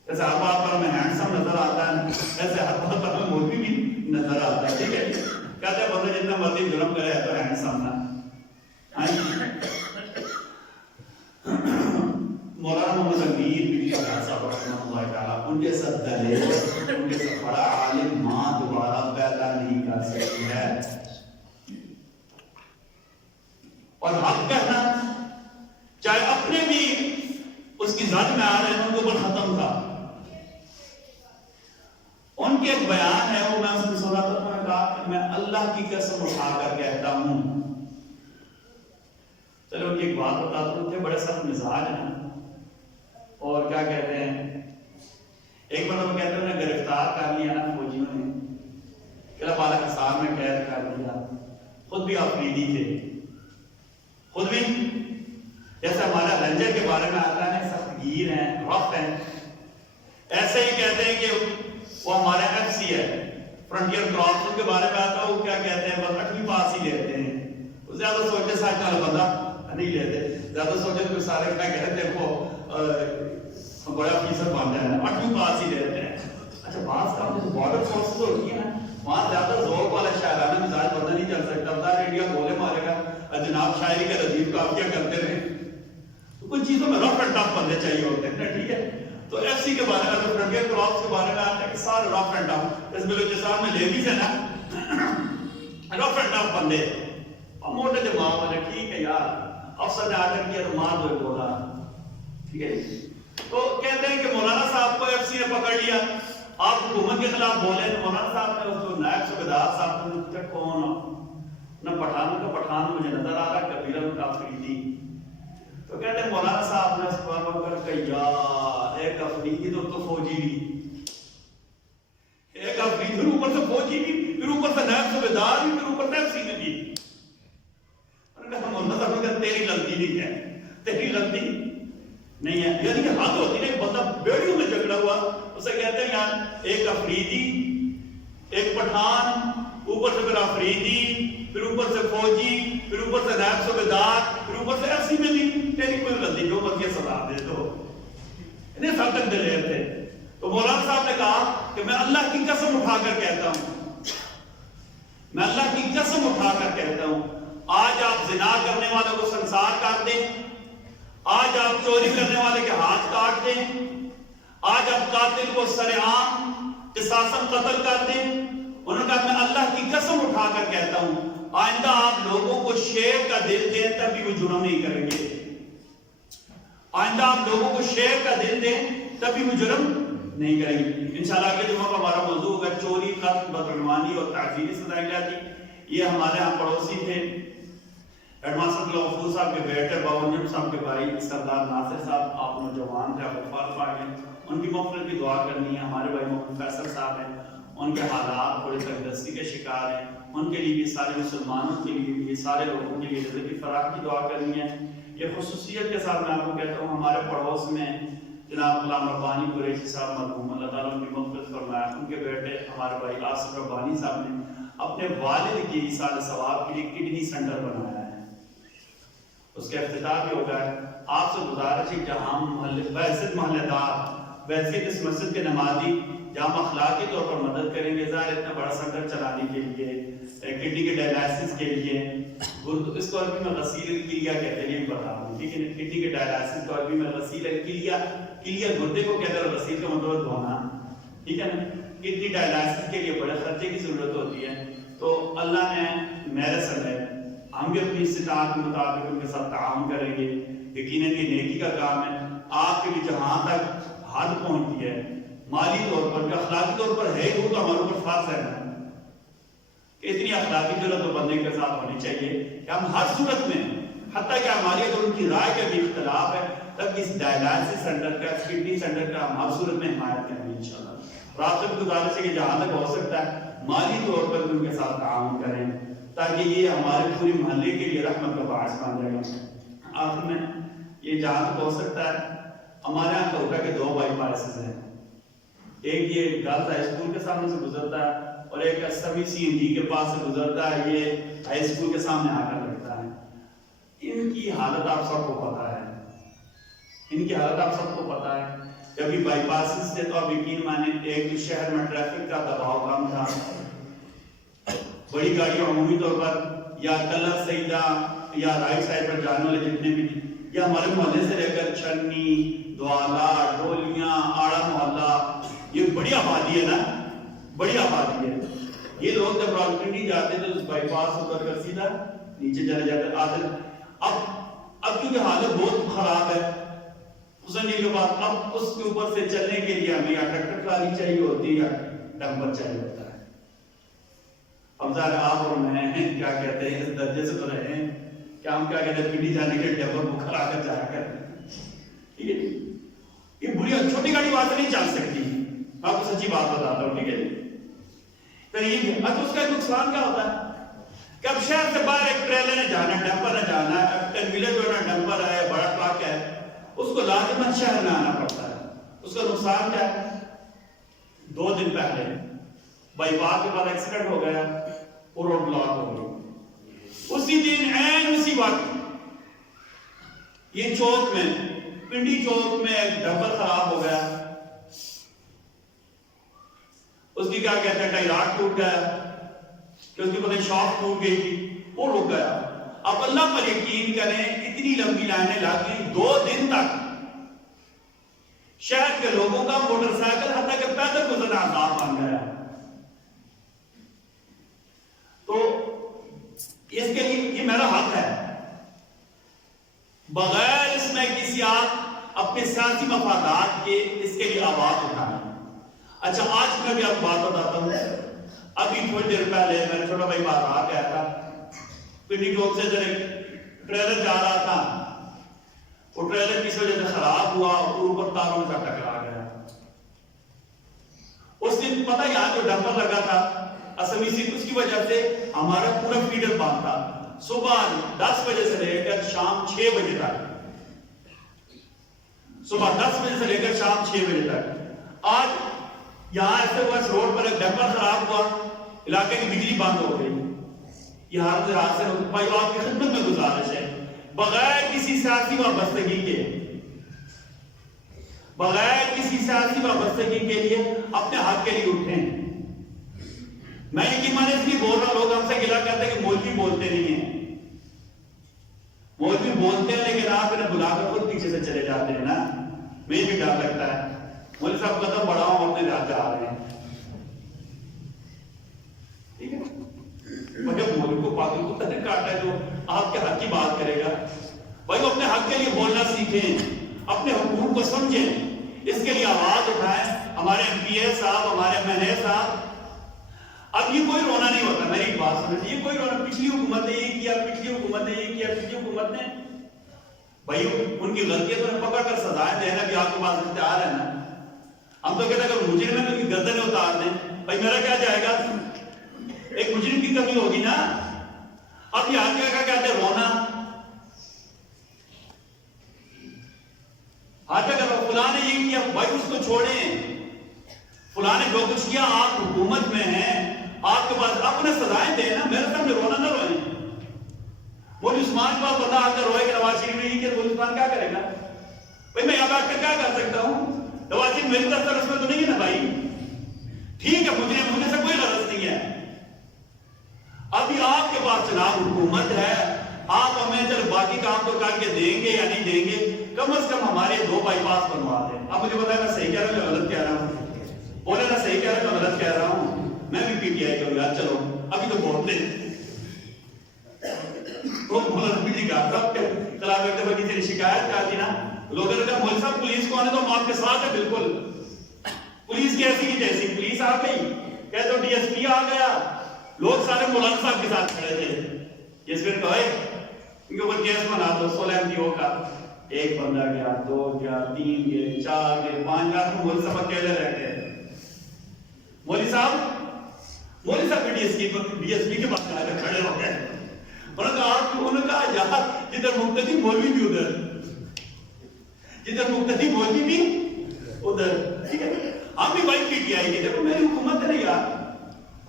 جیسے ہر بات پر ہمیں ہینڈسم نظر آتا ہے، ایسے ہر بات پر ہمیں مولوی بھی نظر آتا ہے. ٹھیک ہے. کہتے ہیں بندہ جتنا مرضی جرم کرے تو ہینڈسم نا. مولانا محمد امیر بھی صاحب رحمۃ اللہ تعالیٰ ان کے ساتھ دلیل، ان کے ساتھ بڑا عالم ماں دوبارہ پیدا نہیں کر سکتی ہے. اور حق کہنا چاہے اپنے بھی اس کی ذات میں آ رہے ہیں ان کو بڑا ختم تھا. ان کے ایک بیان ہے وہ میں اس کو سنا تھا. کہا کہ میں اللہ کی قسم اٹھا کر کہتا ہوں. چلو ایک بات بتاتا ہوں، تھے بڑے سخت مزاج ہیں اور کیا کہتے ہیں، ایک بار وہ کہتے ہیں انہیں گرفتار کر لیا نا فوجیوں نے، قلعہ بالا حصار میں قید کر دیا. خود بھی آفریدی تھے، خود بھی جیسے ہمارا رنجر کے بارے میں آتا ہے سخت گیر ہیں، رف ہیں، ایسے ہی کہتے ہیں کہ وہ ہمارا ایف سی ہے فرنٹیئر کراپس، ان کے بارے میں آتا ہے وہ کیا کہتے ہیں بس 8ویں پاس ہی لیتے ہیں. زیادہ سوچے ساتھ نال بندہ نہیں لیتے، زیادہ سوچے تو سارے کیا کہتے ہیں وہ بڑا فیصد بن جائے نا، 8ویں پاس ہی لیتے ہیں. اچھا بعض کام جو بارڈر فورسز ہوتی ہیں نا وہاں زیادہ ذوق والا شاعرانہ مزاج بندہ نہیں چل سکتا، بتا انڈیا گولے مارے گا جناب شاعری کا لطیف کافیہ کرتے رہے. تو کچھ چیزوں میں رف اینڈ ٹف بندے چاہیے ہوتے ہیں نا، ٹھیک ہے. تو ایف سی کے بارے میں تو فرنٹیئر کراپس کے بارے میں آتا ہے کہ سارے رف اینڈ ٹف، اس بلوچستان میں لیڈیز ہیں نا رف اینڈ ٹف بندے اور موٹے دماغ والے. ٹھیک ہے یار، افسر نے آرڈر کیا تو مار دو بولا، ٹھیک ہے. تو کہتے ہیں کہ مولانا صاحب کو ایف سی نے پکڑ لیا، آپ حکومت کے خلاف بولے. مولانا صاحب نے اس کو نائب صوبیدار صاحب نے پوچھا کون نہ پٹھانوں کا پٹھان مجھے نظر آ رہا، قبیلہ ان کا افریدی. تو کہتے ہیں مولانا صاحب نے اس پر پکڑ کہ یار ایک افریدی تو فوجی بھی، ایک افریدی پھر اوپر سے فوجی بھی، پھر اوپر سے نائب صوبیدار بھی، پھر اوپر سے ایف سی میں بھی. مولانا صاحب نے کہا تیری غلطی نہیں ہے، تیری غلطی نہیں ہے. یعنی کہ حد ہوتی ہے، ایک بندہ بیڑیوں میں جھگڑا ہوا اسے کہتے ہیں یار ایک افریدی ایک پٹھان، اوپر سے پھر افریدی، پھر اوپر سے فوجی، پھر اوپر سے نائب صوبیدار، پھر اوپر سے ایف سی میں بھی. تیری کوئی غلطی جو مرضی سزا دے دو. انہیں سب تک دلیر تھے. تو مولانا صاحب نے کہا کہ میں اللہ کی قسم اٹھا کر کہتا ہوں، میں اللہ کی قسم اٹھا کر کہتا ہوں، آج آپ زنا کرنے والوں کو سنسار کر دیں، آج آپ چوری کرنے والے کے ہاتھ کاٹ دیں، آج آپ قاتل کو سر عام قصاصاً قتل کر دیں. انہوں نے کہا میں اللہ کی قسم اٹھا کر کہتا ہوں آئندہ آپ لوگوں کو شیر کا دل دیں تب بھی وہ جرم نہیں کریں گے. آئندہ آپ لوگوں کو شیر کا دل دیں تب بھی وہ جرم نہیں کریں گے. انشاءاللہ اگلے جمعہ کا ہمارا موضوع ہوگا چوری، قتل، بدعنوانی اور تعزیری سزائیں جاتی. یہ ہمارے ہاں پڑوسی تھے ہیڈ ماسٹر غفور صاحب کے بیٹے باونجم صاحب کے بھائی سردار ناصر صاحب، آپ نوجوان تھے، آپ وفات پا گئے. ان کی مغفرت کی دعا کرنی ہے. ہمارے بھائی محمد فیصل صاحب ہیں، ان کے حالات تھوڑے تنگدستی کے شکار ہیں، ان کے لیے بھی، سارے مسلمانوں کے لیے بھی، سارے لوگوں کے لیے رزق کی فراخ کی دعا کرنی ہے. یہ خصوصیت کے ساتھ میں آپ کو کہتا ہوں ہمارے پڑوس میں جناب غلام ربانی قریشی صاحب مرحوم، اللہ تعالیٰ ان کی مغفرت فرمائے. ان کے بیٹے ہمارے بھائی آصف ربانی صاحب نے اپنے والد کی ایصال ثواب کے لیے کڈنی سینٹر بنایا ہے، اس کا افتتاح بھی ہوگا. آپ سے گزارش ہے کہ ہم بحثیت محلے دار، بحثیت اس مسجد کے نمازی جہاں اخلاقی طور پر مدد کریں گے. ظاہر اتنا بڑا سینٹر چلانے کے لیے، کڈنی کے ڈائلائسس کے لیے، اس کو عربی میں غسیل الکلیہ کہتے ہیں، یہ بتا دوں ٹھیک ہے. کڈنی کے ڈائلائسس کو عربی میں غسیل الکلیہ، کلیہ گردے کو کہتے ہیں، غسیل کا مطلب دھونا، ٹھیک ہے نا. کڈنی ڈائلائسس کے لیے بڑے خرچے کی ضرورت ہوتی ہے. تو اللہ نے میرے سمیت ہم بھی اپنی استطاعت کے مطابق ان کے ساتھ تعاون کریں گے. یقیناً یہ نیکی کا کام ہے. آپ کے بھی جہاں تک حد پہنچتی ہے مالی طور پر، اخلاقی طور پر ہے وہ تو ہمارے اوپر فرض ہے نا کہ اتنی اخلاقی ضرورت تو بندے کے ساتھ ہونی چاہیے کہ ہم ہر صورت میں، حتیٰ کہ ہماری اگر ان کی رائے کا بھی اختلاف ہے تب اس ڈائلائسس سینٹر کا، کڈنی سینٹر کا ہم ہر صورت میں حمایت کریں گے انشاءاللہ. اور آپ سے بھی گزارش ہے کہ جہاں تک ہو سکتا ہے مالی طور پر ان کے ساتھ تعاون کریں تاکہ یہ ہمارے پوری محلے کے لیے رحمت کا باعث بن جائے گا. آخر میں یہ جہاں تک ہو سکتا ہے ہمارے یہاں کوٹا کے 2 بائی پاسز ہیں. ایک یہ گرلز ہائی اسکول کے سامنے سے گزرتا ہے اور ایک سبھی سی این جی کے پاس سے گزرتا ہے. یہ ہائی اسکول کے سامنے آ کر لگتا ہے. ان کی حالت آپ سب کو پتا ہے، ان کی حالت آپ سب کو پتا ہے. جب یہ بائی پاسز سے تو آپ یقین مانیں ایک تو شہر میں ٹریفک کا دباؤ کم تھا، بڑی گاڑیاں عمومی طور پر یا کلر سیدہ یا رائٹ سائڈ پر جانے والے جتنے بھی یا ہمارے محلے سے لے کر چھنی، دوالا، ڈولیاں، آڑا محلہ، یہ بڑی آبادی ہے نا، بڑی آبادی ہے. یہ لوگ جب راولپنڈی جاتے تھے اس بائی پاس اتر کر سیدھا نیچے چلے جاتے آتے. اب کیونکہ حالت بہت خراب ہے حسن جی کے بعد، اب اس کے اوپر سے چلنے کے لیے ہمیں یا ٹریکٹر ٹرالی چاہیے ہوتی ہے یا ڈمپر چاہیے ہوتا ہے. اب ذرا آپ اور میں کیا کہتے ہیں اس درجے سے تو رہے ہیں کہ ہم کیا کہتے ہیں پنڈی جانے کے ڈبر کو کھڑا کر جایا کر. ٹھیک ہے یہ بری چھوٹی گاڑی وہاں سے نہیں چل سکتی. آپ کو سچی بات بتاتا ہوں. ٹھیک ہے قریب اب اس کا نقصان کیا ہوتا ہے کہ اب شہر سے باہر ایک ٹریلر نے جانا ہے, ڈمپر نے جانا ہے, اب ولیج جو ہے ڈمپر ہے, بڑا ٹرک ہے, اس کو لازماً شہر میں آنا پڑتا ہے. اس کا نقصان کیا ہے 2 دن پہلے بائی پاس کے بعد ایکسیڈنٹ ہو گیا اور روڈ بلاک ہو گئی. اسی دن عین اسی وقت یہ چوک میں پنڈی چوک میں ایک ڈمپر خراب ہو گیا, اس کی کیا کہتے ہیں ٹائی راڈ ٹوٹ گیا کہ اس کی پتہ شاپ ٹوٹ گئی تھی, وہ رک گیا. اب اللہ پر یقین کریں اتنی لمبی لائنیں لگ گئی 2 دن تک. شہر کے لوگوں کا موٹر سائیکل حتیٰ کہ پیدل گزرنا عذاب بن گیا. تو اس کے لیے یہ میرا حق ہے بغیر اس میں کسی آپ اپنے سیاسی مفادات کے اس کے لیے آواز اٹھائیں. اچھا آج میں بھی آپ کو بات بتاتا ہوں. ابھی تھوڑی دیر پہلے میرا چھوٹا بھائی باہر آ گیا تھا, پنڈی چوک سے ٹریلر جا رہا تھا, وہ ٹریلر کس وجہ سے خراب ہوا اور اوپر تاروں سے ٹکرا گیا. اس دن پتہ یہاں جو ڈمپر لگا تھا اسمی سے اس کی وجہ سے ہمارا پورا فیڈر بند تھا صبح 10 بجے سے لے کر شام 6 بجے تک. صبح 10 بجے سے لے کر شام 6 بجے تک. آج یہاں ایسے بس روڈ پر ایک ڈمپر خراب ہوا, علاقے کی بجلی بند ہو گئی. یہ حادثے بھائی آپ کی خدمت میں گزارش ہے بغیر کسی سیاسی وابستگی کے کے لیے اپنے حق کے لیے اٹھیں. میں یقین مانے اس لیے بول رہا ہوں, لوگ ہم سے گلا کرتے ہیں کہ مولوی بولتے نہیں ہیں. مولوی بولتے ہیں لیکن آپ انہیں بلا کر خود پیچھے سے چلے جاتے ہیں نا. مجھے بھی ڈر لگتا ہے مولوی صاحب قدم بڑھاؤ ہم اپنے گھر جا رہے ہیں. ٹھیک ہے مگر مولوی کو پاگل کو تھا کاٹا ہے جو آپ کے حق کی بات کرے گا. بھائی وہ اپنے حق کے لیے بولنا سیکھیں, اپنے حقوق کو سمجھیں, اس کے لیے آواز اٹھائیں. ہمارے ایم پی اے صاحب, ہمارے ایم این اے صاحب, اب یہ کوئی رونا نہیں ہوتا. میری ایک بات سمجھ, یہ کوئی رونا پچھلی حکومت نے یہ کیا, پچھلی حکومت نے یہ کیا, پچھلی حکومت نے, بھائی ان کی غلطیوں کو پکڑ کر سزائیں دینا بھی آپ کے پاس اختیار ہے نا. ہم تو کہتے ہیں کہ مجرم ہے تو ان کی گردنیں اتار دیں. بھائی میرا کیا جائے گا, ایک مجرم کی کمی ہوگی نا. اب یہ آگے کا کہتے ہیں رونا, ہاتھ اگر فلاں نے یہ کیا, بھائی اس کو چھوڑیں. فلاں نے جو کچھ کیا, آپ حکومت میں ہیں, آپ کے پاس اپنے سزائیں دیں نا. میرے سامنے رونا نہ روئیں. مولوی عثمان کو بندہ آ کر روئے کہ نواز شریف نے یہ کیا, مولوی عثمان کیا کرے گا؟ بھائی میں یہاں بیٹھ کر کیا کر سکتا ہوں؟ نواز شریف میری طرف سے اس میں تو نہیں ہے نا بھائی. ٹھیک ہے مجھے سے کوئی غرض نہیں ہے. ابھی آپ کے پاس جناب حکومت ہے, آپ ہمیں چل باقی کام تو کر کے دیں گے یا نہیں دیں گے, کم از کم ہمارے 2 بائی پاس بنوا دیں. اب مجھے بتائیں میں صحیح کہہ رہا ہوں یا غلط کہہ رہا ہوں؟ بولے نا صحیح کہہ رہا ہوں غلط کہہ رہا ہوں. میں بھی پی ٹی آئی کروں یار, چلو ابھی تو بولتے تو مولانا نبی جی کہا صاحب کے خلاف ایک دفعہ کسی نے شکایت کر دی نا, لوگوں نے کہا مولوی صاحب پولیس کو آنے تو ہم آپ کے ساتھ ہیں. بالکل پولیس کیسی کی جیسی, پولیس آ گئی کہتے تو ڈی ایس پی آ گیا, لوگ سارے مولانا صاحب کے ساتھ کھڑے تھے. جس پھر کہے ان کے اوپر کیس بنا دو 16 MPO کا. ایک بندہ گیا, 2 گیا, 3 گئے, 4 گئے, 5 گیا, تو مولوی صاحب اکیلے رہ گئے. مولوی صاحب ڈی ایس پی کے پاس آ کر کھڑے ہو گئے. انہوں نے کہا یار جدھر مقتدی مولوی بھی ادھر, جدھر مقتدی مولوی بھی ادھر. ٹھیک ہے ہم بھی بھائی پی ٹی آئی کے, دیکھو میری حکومت ہے یار,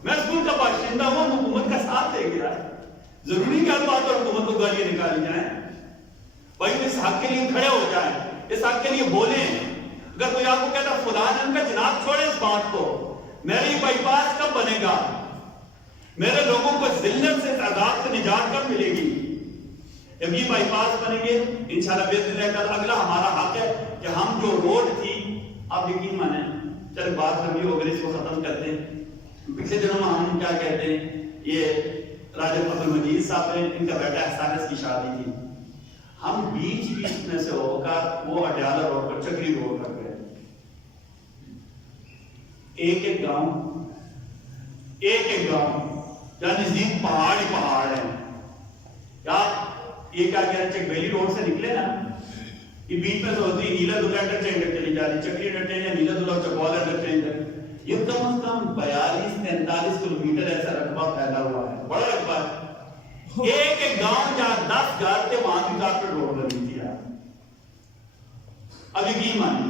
میں اسکول کا باشندہ ہوں, حکومت کا ساتھ دے گیا. ضروری کیا بات اور حکومت کو گالیاں نکالی جائیں؟ بھائی اس حق کے لیے کھڑے ہو جائیں, اس حق کے لیے بولیں. اگر کوئی آپ کو کہتا فلاں ان کا جناب چھوڑے اس بات کو, میری بائی پاس کب بنے گا, میرے لوگوں کو ذلت سے, عذاب سے نجات کب ملے گی؟ جب یہ بائی پاس بنیں گے انشاءاللہ باذن اللہ. اگلا ہمارا حق ہے کہ ہم جو روڈ تھی, آپ یقین مانیں, چل بات لمبی ہو گئی, اس کو ختم کرتے ہیں. پچھلے دنوں میں ہم کیا کہتے ہیں, یہ راجہ عبد المجید صاحب نے, ان کا بیٹا احسان کی شادی تھی. ہم بیچ میں سے ہو کر وہ اڈیالہ روڈ پر, چکری روڈ پر گئے. ایک گاؤں جہاں نزدیک پہاڑ ہی پہاڑ ہیں. کیا یہ کیا کہہ رہے چک بیلی روڈ سے نکلے نا, یہ بیچ میں سے ہوتی نیلا دلہ انٹرچینج چلی جا رہی, چکری انٹرچینج یا نیلا دلہ چکوال انٹرچینج, یہ کم از کم 42-43 کلومیٹر ایسا رقبہ پھیلا ہوا ہے, بڑا رقبہ ہے. ایک ایک گاؤں جہاں 10 گھر تھے وہاں بھی کارپیٹ روڈ لگی تھی. اب یقین مانی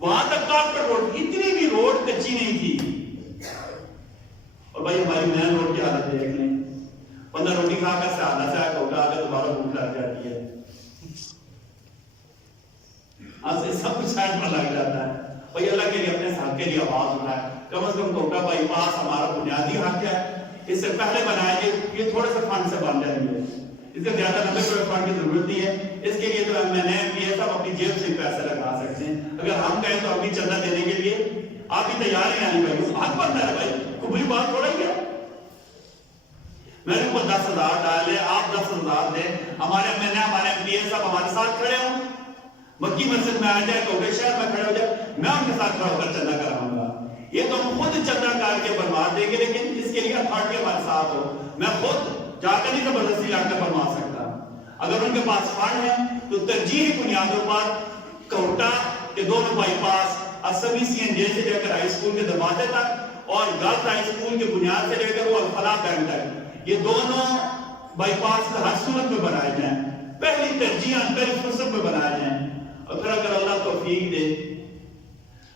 وہاں تک کارپیٹ روڈ, اتنی بھی روڈ کچی نہیں تھی. اور بھائی ہماری مین روڈ کی حالت دیکھ لیں, بندہ روٹی کھا کر سے آدھا سے آ کوٹا آ کر دوبارہ بھوک لگ جاتی ہے, سے سب کچھ سائڈ پر لگ جاتا ہے. بھائی اللہ کے لیے اپنے حق کے لیے آواز اٹھائے. کم از کم کوٹا بائی پاس ہمارا بنیادی حق ہے, اس سے پہلے بنایا کہ یہ تھوڑے سے فنڈ سے بن جائیں گے, اس کے زیادہ 90 کروڑ فنڈ کی ضرورت نہیں ہے. اس کے لیے تو MNA سب اپنی جیب سے پیسے لگا سکتے ہیں. اگر ہم کہیں تو ابھی چندہ دینے کے لیے آپ بھی تیار ہیں آنے بھائی, حق بنتا ہے بھائی, کوئی بری بات تھوڑا ہی ہے. میرے اوپر 10,000 ڈالے, آپ 10,000 دیں, ہمارے MNA ہمارے MP سب ہمارے ساتھ کھڑے ہوں, مکی مسجد میں آ جائے, کوٹے شہر میں کھڑے ہو جائے, میں ان کے ساتھ کھڑا ہو کر چندہ کراؤں گا. یہ تو ہم خود چندہ کر کے بنوا دیں گے, لیکن اس کے لیے اتھارٹی ہمارے ساتھ ہو. میں خود جا کر نہیں زبردستی لا کر بنوا سکتا. اگر ان کے پاس فنڈ ہے تو ترجیحی بنیادوں پر کوٹا کے دونوں بائی پاس اسمی CNJ سے لے کر ہائی اسکول کے دروازے تک اور گرلز ہائی اسکول کے بنیاد سے لے کر وہ الفلاح بینک تک, یہ دونوں بائی پاس ہر صورت میں بنائے جائیں. پہلی ترجیح پہلی فرصت میں بنائے جائیں. اور پھر اگر اللہ توفیق دے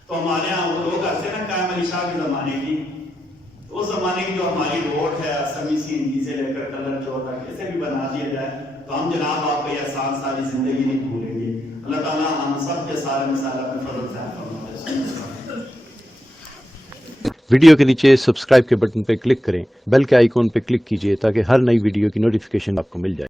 تو ہمارے یہاں وہ لوگ ایسے نا قائم علی شاہ کے زمانے کی, اس زمانے کی جو ہماری روڈ ہے اسمی CNG سے لے کر کلر چوک تک, اسے بھی بنا دیا جائے تو ہم جناب آپ کا یہ احسان ساری زندگی نہیں بھولیں گے. اللہ تعالیٰ ہم سب کے سارے مسائل اپنے فضل سے حل فرمائے. ویڈیو کے نیچے سبسکرائب کے بٹن پہ کلک کریں, بیل کے آئیکن پہ کلک کیجئے تاکہ ہر نئی ویڈیو کی نوٹیفیکیشن آپ کو مل جائے.